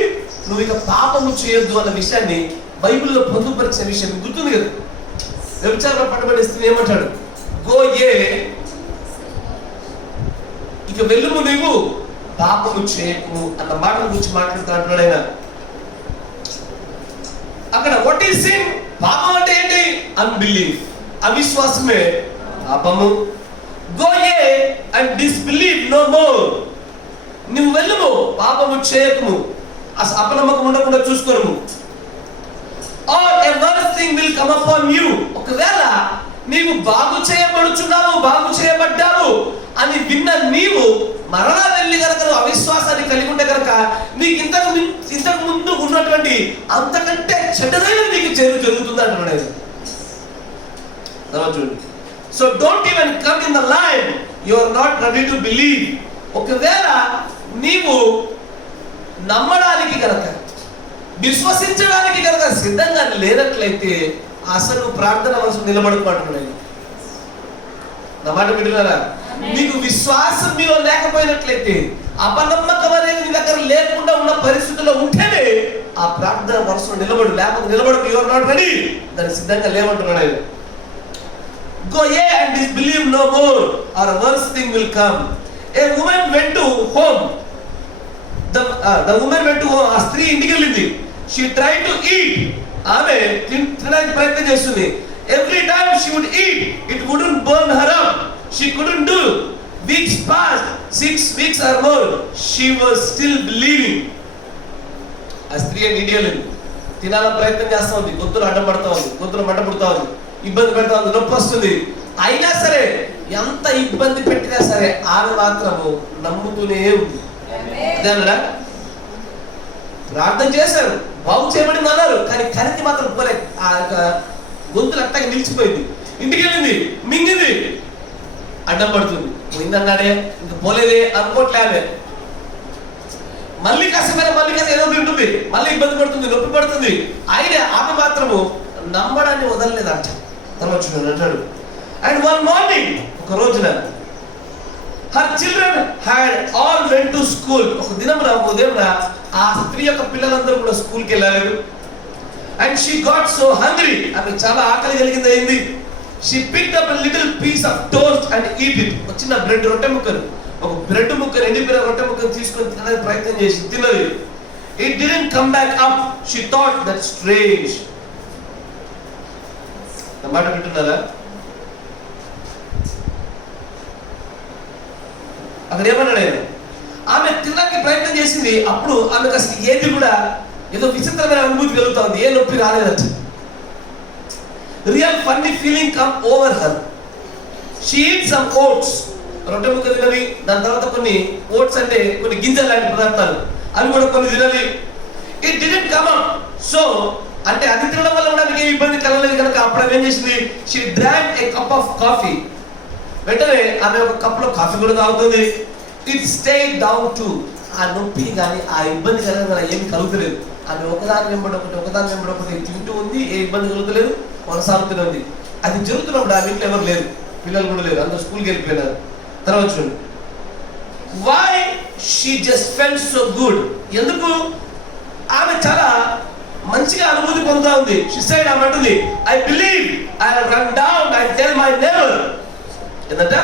నువ్వు ఇక పాపము చేయొద్దు అన్న విషయాన్ని బైబిల్లో పొందుపరిచిన విషయం గుర్తుంది కదా. వ్యభిచారంలో పట్టుబడిస్తే ఏమంటాడు, గో ఏ, ఇక వెళ్ళుము నీవు పాపము చేయకు అన్న మాటల గురించి మాట్లాడుతున్నాడు ఆయన. అక్కడ వాట్ ఈస్ సిన్, పాపం అంటే ఏంటి, అన్బిలీఫ్, అవిశ్వాసమే పాపము. Go a and disbelieve no more. నువ్వు వెళ్ళుము, పాపము చేయకము, అపనమ్మకం ఉండకుండా చూసుకోము. Or a worse thing will come upon you. ఒకవేళ నీవు బాగు చేయబడుచున్నావు, బాగు చేయబడ్డావు అని విన్న నీవు మరలా వెళ్ళి కనుక అవిశ్వాసాన్ని కలిగి ఉంటే కనుక నీకు ఇంతకు ముందు ఉన్నటువంటి అంతకంటే చెడ్డదైన నీకు జరుగుతుంది అంటున్నాడు. చూడండి. So don't even come in the line. You are not ready to believe. ఒకవేళ నీవు నమ్మడానికి కనుక, విశ్వసించడానికి కనుక సిద్ధంగా లేనట్లయితే అసలు ప్రార్థన వరుస నిలబడుకుంటున్నాయి. నా మాట వింటున్నారా? నీకు విశ్వాసం మీలో లేకపోయినట్లయితే, అపనమ్మకం అనేది నీ దగ్గర లేకుండా ఉన్న పరిస్థితుల్లో ఉంటేనే ఆ ప్రార్థన వరుసలో నిలబడు. లేకపోతే నిలబడు, యు ఆర్ నాట్ రెడీ, దానికి సిద్ధంగా లేవంటున్నాడు. Go ye and disbelieve no more, or a worse thing will come. A woman went to home. The woman went to home. ఆ స్త్రీ ఇంటికి వెళ్ళింది. She tried to eat. ఆమె తినడానికి ప్రయత్నం చేస్తుంది. Every time she would eat, it wouldn't burn her up. She couldn't do. Weeks passed, 6 weeks or more. She was still believing. ఆ స్త్రీ ఇంటికి వెళ్ళింది, తినాలని ప్రయత్నం చేస్తా ఉంది, గొంతులు అడ్డం పడతా ఉంది, గొంతులు మంట పుడతా ఉంది, ఇబ్బంది పెడతా ఉంది, నొప్పి వస్తుంది. అయినా సరే, ఎంత ఇబ్బంది పెట్టినా సరే ఆమె మాత్రము నమ్ముతూనే ఉంది. అదేనా, ప్రార్థన చేశారు, బాగు చేయబడింది అన్నారు, కానీ కరికి మాత్రం పోలే. ఆ గొంతులు అట్టగా నిలిచిపోయింది. ఇంటికి వెళ్ళింది, మింగింది, అడ్డం పడుతుంది. పోయిందన్నాడే, ఇంక పోలేదే అనుకోవట్లే. మళ్ళీ కాసేపు ఏదో తింటుంది, మళ్ళీ ఇబ్బంది పడుతుంది, నొప్పి పడుతుంది. అయినా ఆమె మాత్రము నమ్మడాన్ని వదలలేదంట. తర్వాత అంటాడు, అండ్ వన్ మార్నింగ్, ఒక రోజున, her children had all went to school. ఒక ఉదయం ఆ స్త్రీ యొక్క పిల్లలందరూ కూడా స్కూల్కి వెళ్ళారు. And she got so hungry, ఆమె చాలా ఆకలి కలిగింది అయింది. She picked up a little piece of toast and eat it. ఒక చిన్న బ్రెడ్ రొట్టె ముక్కను, ఒక బ్రెడ్ ముక్కను, ఎండిపోయిన రొట్టె ముక్కను తీసుకొని తినడానికి ప్రయత్నం చేసి తిన్నది. It didn't come back up. She thought that strange. నా మాట వింటున్నారా? అక్కడ ఏమన్నాడు ఆయన, ఆమె తినడానికి ప్రయత్నం చేసింది. అప్పుడు ఆమెకు అసలు ఏది కూడా ఏదో విచిత్రమైన అనుభూతి కలుగుతా ఉంది, ఏ నొప్పి రాలేదంట. Real funny feeling come over her. She eat some oats, రొట్టె ముక్క తినవి, దాని తర్వాత కొన్ని ఓట్స్ అంటే కొన్ని గింజలు లాంటి పదార్థాలు, అవి కూడా కొన్ని తినవి. It didn't come up. So అంటే అది తినడం వల్ల కూడా మీకు ఏమి ఇబ్బంది కలగలేదు కనుక అప్పుడు ఏం చేసింది, she drank a cup of coffee. వెంటనే ఆమె ఒక కప్ లో కాఫీ కూడా తాగుతుంది. ఇట్ స్టే డౌన్ టు, ఆ నొప్పి కానీ ఆ ఇబ్బంది కలగడం ఏమి కలుగుతలేదు. ఆమె ఒకదాని వెంబడి ఒకటి తింటూ ఉంది, ఏ ఇబ్బంది కలుగుతలేదు, కొనసాగుతూనే ఉంది. అది జరుగుతున్నప్పుడు ఆ ఇంట్లో ఎవరు లేరు, పిల్లలు కూడా లేరు, అందరూ స్కూల్కి వెళ్ళిపోయినారు. తర్వాత చూడండి, why she just felt so good. ఎందుకు? ఆమె చాలా మంచిగా అనుభూతి పొందుతా ఉంది. షీ సెడ్, ఆమె అంటుంది, I believe I will run down and tell my neighbour. ఏంటంట?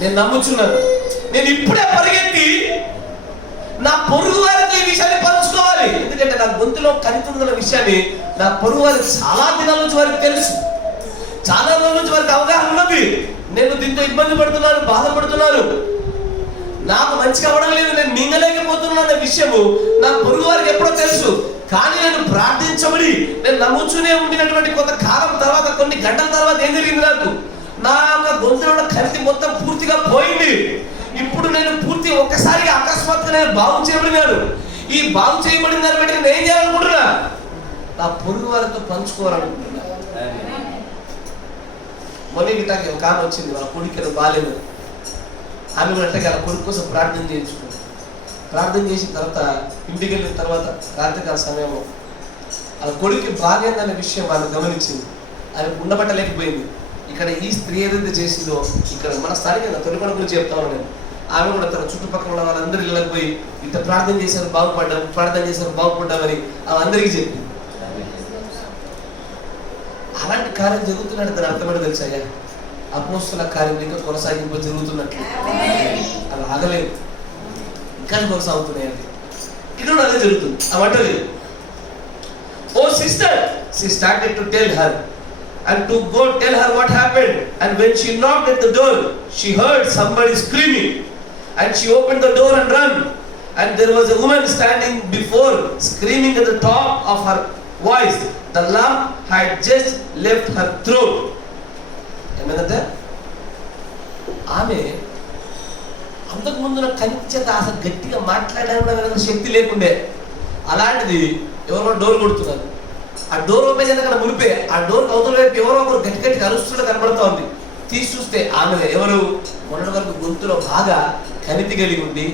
నేను నమ్ముచున్నాను, నేను ఇప్పుడే పరిగెత్తి నా పొరుగు వారికి ఈ విషయాన్ని పంచుకోవాలి. ఎందుకంటే నా గొంతులో కనితుందన్న విషయాన్ని నా పొరుగు వారికి చాలా దినాల నుంచి వారికి తెలుసు, చాలా రోజుల నుంచి వారికి అవగాహన ఉన్నది. నేను దీంతో ఇబ్బంది పడుతున్నాను, బాధపడుతున్నాను, నాకు మంచిగా అవ్వడం లేదు, నేను మింగలేకపోతున్నాను అనే విషయము నా పొరుగు వారికి ఎప్పుడో తెలుసు. కానీ నేను ప్రార్థించబడి నేను నమ్ముతూనే ఉండినటువంటి కొంత కాలం తర్వాత, కొన్ని గంటల తర్వాత ఏం జరిగింది, నాకు నా యొక్క గొంతులో కరితి మొత్తం పూర్తిగా పోయింది. ఇప్పుడు నేను పూర్తి ఒక్కసారిగా అకస్మాత్తుగా నేను బాగు చేయబడినాను. ఈ బాగు చేయబడిన దాన్ని బట్టి నేను ఏం చేయాలనుకుంటున్నా, నా పొరుగు వారితో పంచుకోవాలనుకుంటున్నా. మొన్న గిటాకి ఒక ఆమె వచ్చింది, వాళ్ళ కొడుకు బాలేదు. ఆమె కూడా అంటే వాళ్ళ కొడుకు కోసం ప్రార్థన చేయించుకుంది. ప్రార్థన చేసిన తర్వాత ఇంటికి వెళ్ళిన తర్వాత రాత్రికాల సమయంలో వాళ్ళ కొడుకు బాగైందనే విషయం వాళ్ళు గమనించింది. ఆమె ఉండబట్టలేకపోయింది. ఇక్కడ ఈ స్త్రీ ఏదైతే చేసిందో, ఇక్కడ మన స్థానికంగా తొలిపడ గురించి చెప్తా ఉన్నాను. ఆమె కూడా తన చుట్టుపక్కల ఉన్న వాళ్ళందరూ ఇళ్ళకి పోయి ఇంత ప్రార్థన చేశారు బాగుపడ్డాం, ప్రార్థన చేశారు బాగుపడ్డామని వాళ్ళందరికీ చెప్పింది. అలాంటి కార్యం జరుగుతున్నట్టు దాని అర్థమని తెలుసాయా? అపోస్తుల కార్యం ఇంకా కొనసాగింపు జరుగుతున్నట్లు. అవి ఆగలేదు, ఇంకా కొనసాగుతున్నాయి. అది ఇక్కడ అదే జరుగుతుంది. ఆ వంటది, ఓ sister, she started to tell her and to go tell her what happened. And when she knocked at the door, she heard somebody screaming, and she opened the door and ran, and there was a woman standing before, screaming at the top of her voice. The lump had just left her throat. ఏమైందంటే ఆమె అంతకు ముందు నాకు కనిపించేది అసలు గట్టిగా మాట్లాడడానికి శక్తి లేకుండే. అలాంటిది ఎవరో డోర్ కొడుతున్నారు. ఆ డోర్ ఓపెన్ చేయకుండా మునిపే ఆ డోర్ అవతల వైపు ఎవరో ఒకరు గట్టి గట్టి అరుస్తుంటే కనబడుతూ ఉంది. తీసి చూస్తే ఆమె ఎవరు, మొన్నటి వరకు గొంతులో బాగా కనితి కలిగి ఉండి,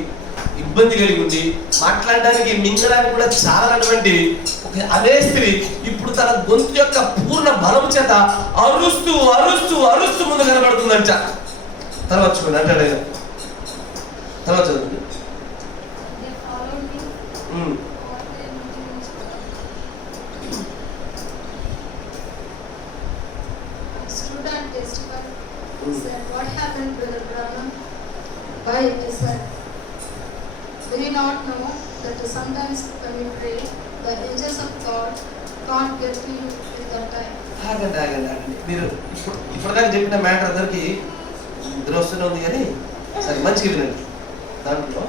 ఇబ్బంది కలిగి ఉండి, మాట్లాడడానికి మింగడానికి కూడా చాలనటువంటి అదే స్త్రీ ఇప్పుడు తన గొంతు యొక్క పూర్ణ బలం చేత అరుస్తూ అరుస్తూ అరుస్తూ ముందు కనబడుతుందంట. తర్వాత చూడండి అంటాడు, తర్వాత చదువు. What happened, Brother Branham? Why is that? Do you not know that sometimes when you pray, the angels of God can't get to you at that time? ఆగండి. మీరు ఇప్పటిదాకా చెప్పిన మ్యాటర్ అందరికి నిద్ర వస్తూనే ఉంది, కానీ సరే మంచిగా వినండి. దాంట్లో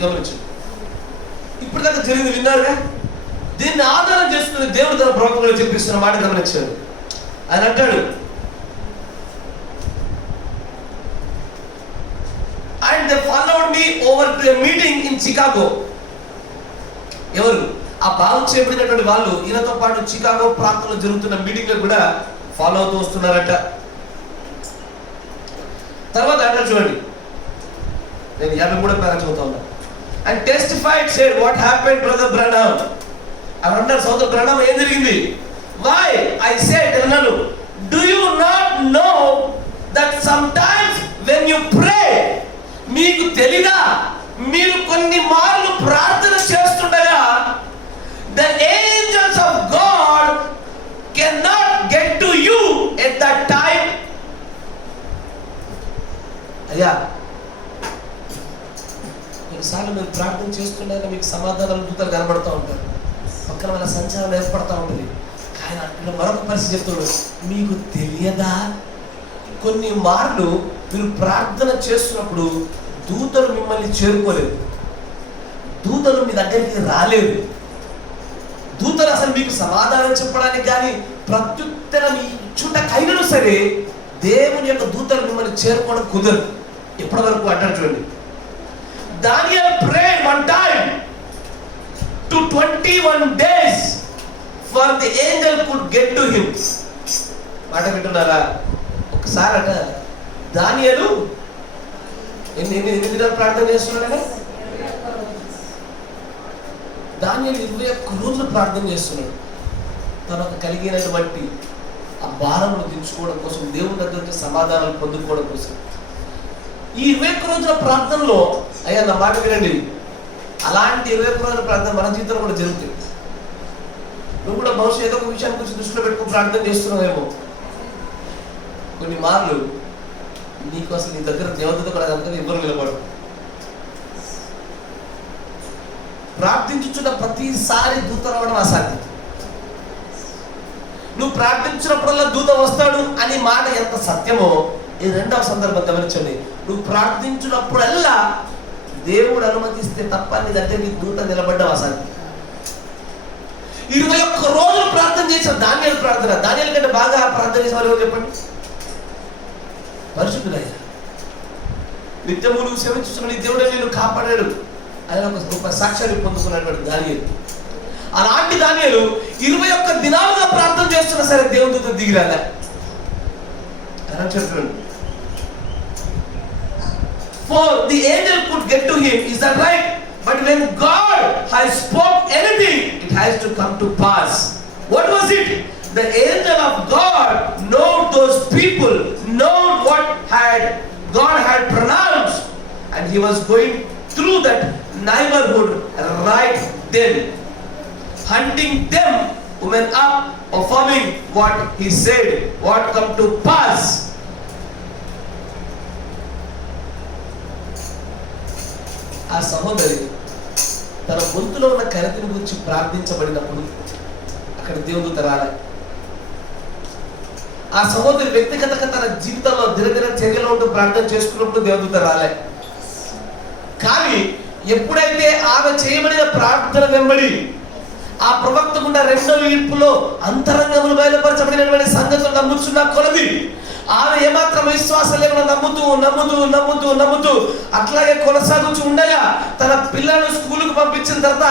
గమనించండి. ఇప్పటిదాకా జరిగింది విన్నారుగా. దీన్ని ఆధారం చేసుకుని దేవుడు తన ప్రవక్తలో చెప్పిస్తున్న మాట గమనించాడు. ఆయన అంటాడు, and they followed me over to a meeting in Chicago. ఎవరు? ఆ బాగు చేయబడినటువంటి వాళ్ళు ఈయనతో పాటు చికాగో ప్రాంతంలో జరుగుతున్న మీటింగ్ లో కూడా ఫాలో అవుతూ వస్తున్నారట. తర్వాత అంటారు చూడండి, నేను 53 పేరా చదువుతా ఉన్నా. And testified, said, what happened, Brother Branham? అన్నారు, సోదరు బ్రహ్మ ఏం జరిగింది? Why? I said, అన్నాను, do you not know that sometimes when you pray, మీకు తెలీదా, మీరు కొన్ని మార్లు ప్రార్థన చేస్తుండగా the angels of God cannot get to you at that time. అయ్యా, కొన్నిసార్లు మీరు ప్రార్థన చేస్తుండగా మీకు సమాధానాలు దూతలు కనబడుతూ ఉంటారు, పక్కన వాళ్ళ సంచారం ఏర్పడుతూ ఉంటుంది. కానీ అక్కడ మరొక పరిస్థితి చెప్తాడు, మీకు తెలియదా కొన్ని మార్లు మీరు ప్రార్థన చేస్తున్నప్పుడు దూతలు మిమ్మల్ని చేరుకోలేదు, దూతలు మీ దగ్గరికి రాలేదు, దూతలు అసలు మీకు సమాధానం చెప్పడానికి కానీ ప్రత్యుత్తరం ఇచ్చుటకైనను సరే దేవుని యొక్క దూతలు మిమ్మల్ని చేరుకోవడం కుదరదు. ఎప్పటి వరకు అంటారు చూడండి, Daniel prayed one time to 21 days for the angel could get to him. మాట వింటున్నారా? ఒకసారి అట దానియేలు ఎన్ని దినాలు ప్రార్థన చేస్తున్నాడు? దానియేలు 21 రోజులు ప్రార్థన చేస్తున్నాడు. తనకు కలిగినటువంటి ఆ భారమును దించుకోవడం కోసం, దేవుని దగ్గర నుంచి సమాధానాలు పొందుకోవడం కోసం. ఈ 21 రోజుల ప్రార్థనలో అయ్యా నా మాట వినండి, అలాంటి 21 రోజుల ప్రార్థన మన జీవితంలో కూడా జరుగుతుంది. నువ్వు కూడా బహుశా ఏదో ఒక విషయాన్ని గురించి దృష్టిలో పెట్టుకుని ప్రార్థన చేస్తున్నావేమో. కొన్ని మార్లు నీకు అసలు నీ దగ్గర దేవతతో కూడా దగ్గర ఇవ్వరు నిలబడు. ప్రార్థించున్న ప్రతిసారి దూత రావడం అసాధ్యం. నువ్వు ప్రార్థించినప్పుడల్లా దూత వస్తాడు అని మాట ఎంత సత్యమో ఈ రెండవ సందర్భం గమనించండి. నువ్వు ప్రార్థించినప్పుడల్లా దేవుడు అనుమతిస్తే తప్ప నీ దగ్గరికి దూత నిలబడ్డం అసాధ్యం. 21 రోజులు ప్రార్థన చేసిన దానియేలు ప్రార్థన, దానియేలు కంటే బాగా ప్రార్థన చేసిన వాళ్ళు చెప్పండి, పరిశుద్ధుడయ్యా. నిత్యము నువ్వు సేవించుతున్న నీ దేవుడే నేను కాపాడాడు ఆయన ఒక గొప్ప సాక్ష్యాన్ని పొందుకున్నటువంటి దానియేలు. అలాంటి దానియేలు 21 దినాలుగా ప్రార్థన చేస్తున్నా సరే దేవుని దూత దిగిరాలే. చెప్పండి, for the angel could get to him, is that right? But when God has spoke anything, it has to come to pass. What was it? The angel of God know those people, know what God had pronounced, and he was going through that neighborhood right then, hunting them who went up, performing what he said, what come to pass. ఆ సహోదరి తన గొంతులో ఉన్న కరతిని గురించి ప్రార్థించబడినప్పుడు అక్కడ దేవుడు రాలే. ఆ సహోదరి వ్యక్తిగతంగా తన జీవితంలో దినదిన చర్యలో ఉంటూ ప్రార్థన చేసుకున్నప్పుడు దేవుడు రాలే. కానీ ఎప్పుడైతే ఆమె చేయబడిన ప్రార్థన వెంబడి ఆ ప్రవక్తకున్న రెండవ ఈడ్పులో అంతరంగములు బయలుపరచబడినటువంటి సంగతులు నమ్ముచున్న కొలది ఆమె ఏమాత్రం విశ్వాసం లేకుండా నమ్ముతూ అట్లాగే కొనసాగుతూ ఉండగా తన పిల్లలను స్కూలుకు పంపించిన తర్వాత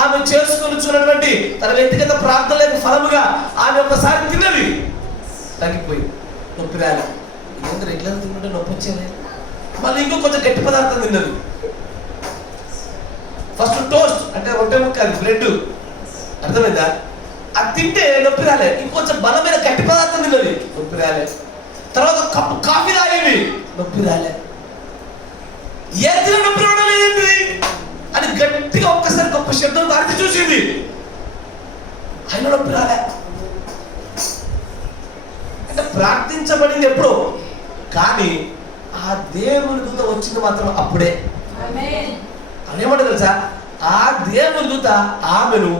ఆమె చేసుకున్నటువంటి తన వ్యక్తిగత ప్రార్థనలకు ఫలముగా ఆమె ఒకసారి తిన్నది, తగ్గిపోయి నొప్పి రాలి. ఇదేంత రెగ్యులర్ తింటుంటే నొప్పి వచ్చేది. మళ్ళీ ఇంకో కొంచెం గట్టి పదార్థం తిన్నది. ఫస్ట్ టోస్ట్ అంటే రొట్టె ముక్క, బ్రెడ్, అర్థమైందా? అది తింటే నొప్పి రాలే. ఇంకొంచెం బలమైన గట్టి పదార్థం తిన్నది, నొప్పి రాలే. తర్వాత కప్పు కాఫీ తాగేది, నొప్పి రాలే. ఏ తిన నొప్పి రావడం లేదండి అని గట్టిగా ఒక్కసారి గొప్ప శబ్దం తాకి చూసింది, ఆయన నొప్పి రాలే. అంటే ప్రార్థించబడింది ఎప్పుడో, కానీ ఆ దేవుని దూత వచ్చింది మాత్రం అప్పుడే. అదేమంటే తెలుసా, ఆ దేవుని దూత ఆమెను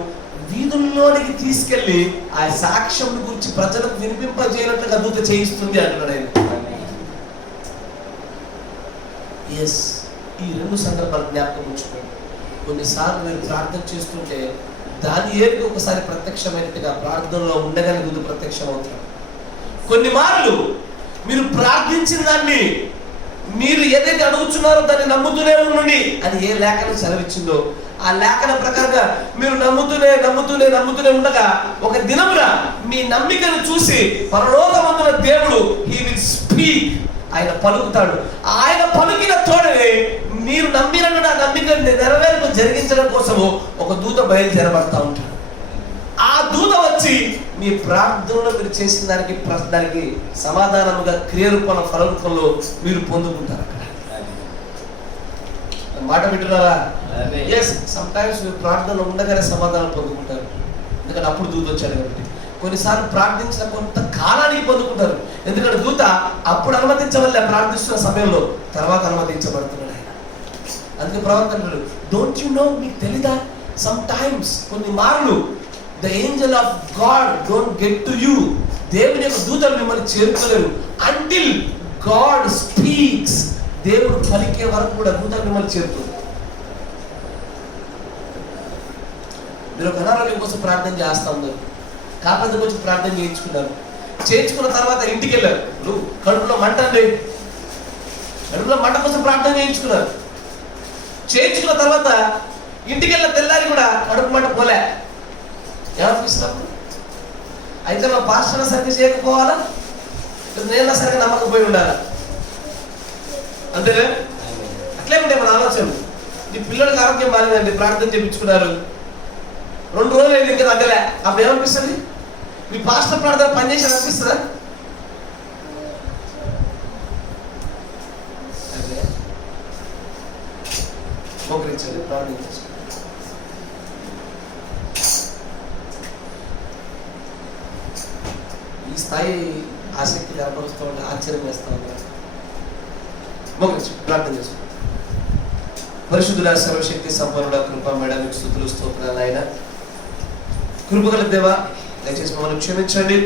వీధుల్లోనికి తీసుకెళ్లి ఆ సాక్ష్యం గురించి ప్రజలకు వినిపింపజేయనట్లుగా దూత చేయిస్తుంది అంటున్నాడు ఆయన. ఎస్, ఈ రెండు సందర్భాలు జ్ఞాపకం ఉంచుకోండి. కొన్నిసార్లు మీరు ప్రార్థన చేస్తుంటే దానియేలుకి ఒకసారి ప్రత్యక్షమైనట్టుగా ప్రార్థనలో ఉండగానే దూత ప్రత్యక్షం అవుతాడు. కొన్ని మార్లు మీరు ప్రార్థించిన దాన్ని, మీరు ఏదైతే అడుగుతున్నారో దాన్ని నమ్ముతూనే ఉండండి అని ఏ లేఖనం సెలవిచ్చిందో ఆ లేఖన ప్రకారంగా మీరు నమ్ముతూనే ఉండగా ఒక దినమున మీ నమ్మికను చూసి పరలోకమందున దేవుడు హీ విల్ స్పీక్, ఆయన పలుకుతాడు. ఆయన పలుకిన తోడనే మీరు నమ్మినట్టు ఆ నమ్మికను నెరవేర్పు జరిగించడం కోసము ఒక దూత బయలుదేరబడతా ఉంటాడు. ఆ దూత వచ్చి మీ ప్రార్థనలో మీరు చేసిన దానికి సమాధానముగా క్రియరూపణ ఫలరూపంలో మీరు పొందుకుంటారు. అక్కడ మాట వింటున్నారా? ఎస్, సమ్ టైమ్స్ మీరు ప్రార్థనలో ఉండగానే సమాధానం పొందుకుంటారు, ఎందుకంటే అప్పుడు దూత వచ్చాడు కాబట్టి. కొన్నిసార్లు ప్రార్థించిన కొంత కాలానికి పొందుకుంటారు, ఎందుకంటే దూత అప్పుడు అనుమతించవల్లే ప్రార్థిస్తున్న సమయంలో, తర్వాత అనుమతించబడుతున్నాడు ఆయన. అందుకే ప్రవర్తనలు డోంట్ యు నో, మీకు తెలీదా? సమ్ టైమ్స్ కొన్ని మార్లు the angel of God don't get to you, దేవుని యొక్క దూతలు మిమ్మల్ని చేరుకోలేరు. అంటిల్ గాడ్ స్పీక్స్, దేవుడు పలికే వరకు కూడా దూతలు మిమ్మల్ని చేరుకోరు. మీరు ఒక అనారోగ్యం కోసం ప్రార్థన చేస్తా ఉన్నారు, కాకపోతే కొంచెం ప్రార్థన చేయించుకున్నారు. చేయించుకున్న తర్వాత ఇంటికి వెళ్ళారు, నువ్వు కడుపులో మంట అండి, కడుపులో మంట కోసం ప్రార్థన చేయించుకున్నారు. చేయించుకున్న తర్వాత ఇంటికి వెళ్ళిన తెల్లారి కూడా కడుపు మంట పోలే. ఏమనిపిస్తున్నప్పుడు అయితే మా పాస్టర్ సరిగ్గా చేయకపోవాలా, నేను సరిగ్గా నమ్మకపోయి ఉండాలా? అంతేనా? అట్లే ఉంటాయి మన ఆలోచనలు. నీ పిల్లలకి ఆరోగ్యం బాగాలేదండి, ప్రార్థన చేయించుకున్నారు, 2 రోజులు అయింది ఇంకా తగ్గలే, అప్పుడు ఏమనిపిస్తుంది? మీ పాస్టర్ ప్రార్థన పనిచేసి అనిపిస్తుందా? మోకరించండి, ప్రార్థించండి. ఈ స్థాయి ఆసక్తి కనపరుస్తూ ఉంటే ఆశ్చర్యం వేస్తూ ఉంటారు. మోకరించి ప్రార్థన చేసుకోండి. పరిశుద్ధుల సర్వశక్తి సంపన్నుడ కృపమేడ మీకు స్తుతులు స్తోత్రాలు. ఆయన కృపగల దేవా, దయచేసి మమ్మల్ని క్షమించండి.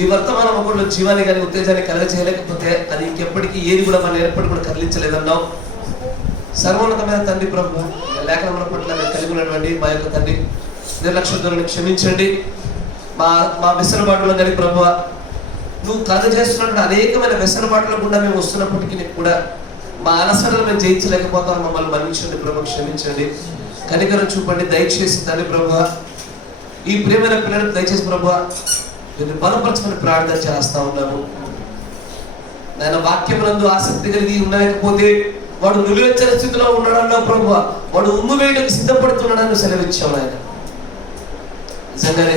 ఈ వర్తమాన మొక్కల్లో జీవాన్ని కానీ ఉత్తేజాన్ని కలగచేయలేకపోతే అది ఇంకెప్పటికీ ఏది కూడా మనం ఎప్పటికీ కూడా కదిలించలేదన్నావు. సర్వోన్నతమైన తండ్రి ప్రభు, లేఖనముల పట్ల మేము కలిగి ఉన్నటువంటి మా యొక్క తండ్రి నిర్లక్ష్య ధోరణి క్షమించండి. మా వెసులుబాటులో కానీ ప్రభు, నువ్వు కథ చేస్తున్నటువంటి అనేకమైన వెసులుబాటుల గుండా మేము వస్తున్నప్పటికీ కూడా మా అలసటలు మేము జయించలేకపోతాం. మమ్మల్ని మన్నించండి ప్రభు, క్షమించండి, కనికరం చూపండి దయచేసి తండ్రి ప్రభు. ఈ ప్రియమైన పిల్లలకు దయచేసి ప్రభు నేను బలపరచమని ప్రార్థన చేస్తా ఉన్నాము. నేను వాక్యములందు ఆసక్తి కలిగి ఉండలేకపోతే వాడు నిలువెచ్చని స్థితిలో ఉన్నాడన్నా ప్రభు, వాడు ఉమ్ము వేయడానికి సిద్ధపడుతున్నాడని సెలవిచ్చాము. ఆయన నిజంగానే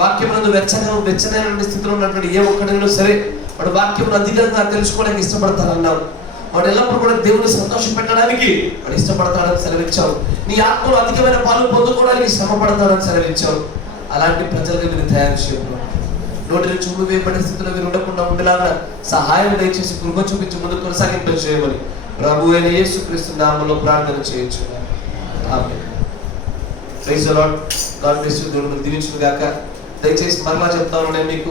వాక్యములందు వెచ్చనైన స్థితిలో ఉన్నటువంటి ఏ ఒక్కడైనా సరే వాడు వాక్యమును అధికంగా తెలుసుకోవడానికి ఇష్టపడతానన్నావు. వాడు ఎల్లప్పుడూ కూడా దేవుని సంతోషం పెట్టడానికి వాడు ఇష్టపడతాడని సెలవిచ్చావు. నీ ఆత్మలో అధికమైన పాలు పొందుకోవడానికి శ్రమ పడతాడని సెలవిచ్చావు. అలాంటి ప్రజలకు మీరు తయారు చేయడం, నోటి నుంచి ఉమ్ము వేయబడిన స్థితిలో మీరు ఉండకుండా ఉండేలాగా సహాయం దయచేసి కృప చూపించి ముందు కొనసాగింప చేయమని ప్రభు అయిన యేసుక్రీస్తు నామములో ప్రార్థన చేయించున్నాను. Amen. Praise the lord. God bless you. దేవుడు దీవించును గాక. దయచేసి మరలా చెప్తాను, నేను మీకు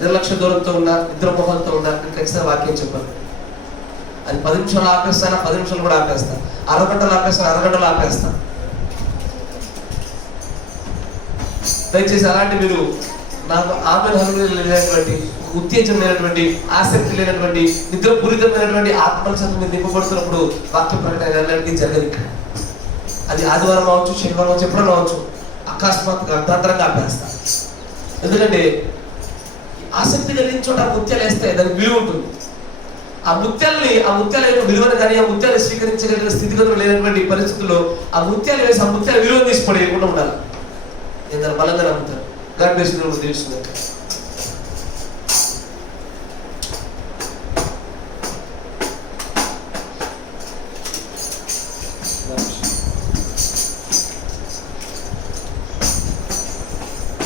నిర్లక్ష్య దూరంతో ఉన్నా, నిద్ర మొహంతో ఉన్నా, నేను ఖచ్చితంగా వాక్యం చెప్పాను. అది 10 నిమిషాలు ఆపేస్తాను, 10 నిమిషాలు కూడా ఆపేస్తాను, అరగంటలు ఆపేస్తాను, అరగంటలు ఆపేస్తాను. దయచేసి అలాంటి మీరు నాకు ఆమెను లేనటువంటి, ఉత్తేజం లేనటువంటి, ఆసక్తి లేనటువంటి, నిద్రపూరితమైనటువంటి ఆత్మల చేత మీరు నింపబడుతున్నప్పుడు వాక్య ప్రకటన ఎలాంటిది జరగదు. అది ఆదివారం అవ్వచ్చు, శనివారం అవ్వచ్చు, ఎప్పుడైనా అవ్వచ్చు, అకస్మాత్తుగా అర్ధాంతరంగా ఆపేస్తాను. ఎందుకంటే ఆసక్తి కలిగిన చోట ముత్యాలు వేస్తే దానికి విలువ ఉంటుంది. ఆ ముత్యాల యొక్క విలువను కానీ ఆ ముత్యాలు స్వీకరించగలిగిన స్థితిగతులు లేనటువంటి పరిస్థితుల్లో ఆ ముత్యాలు వేసి ఆ ముత్యాల విలువను తీసి పడేయకుండా ఉండాలి. నేను దాన్ని బలంగా నమ్ముతాను. God bless you.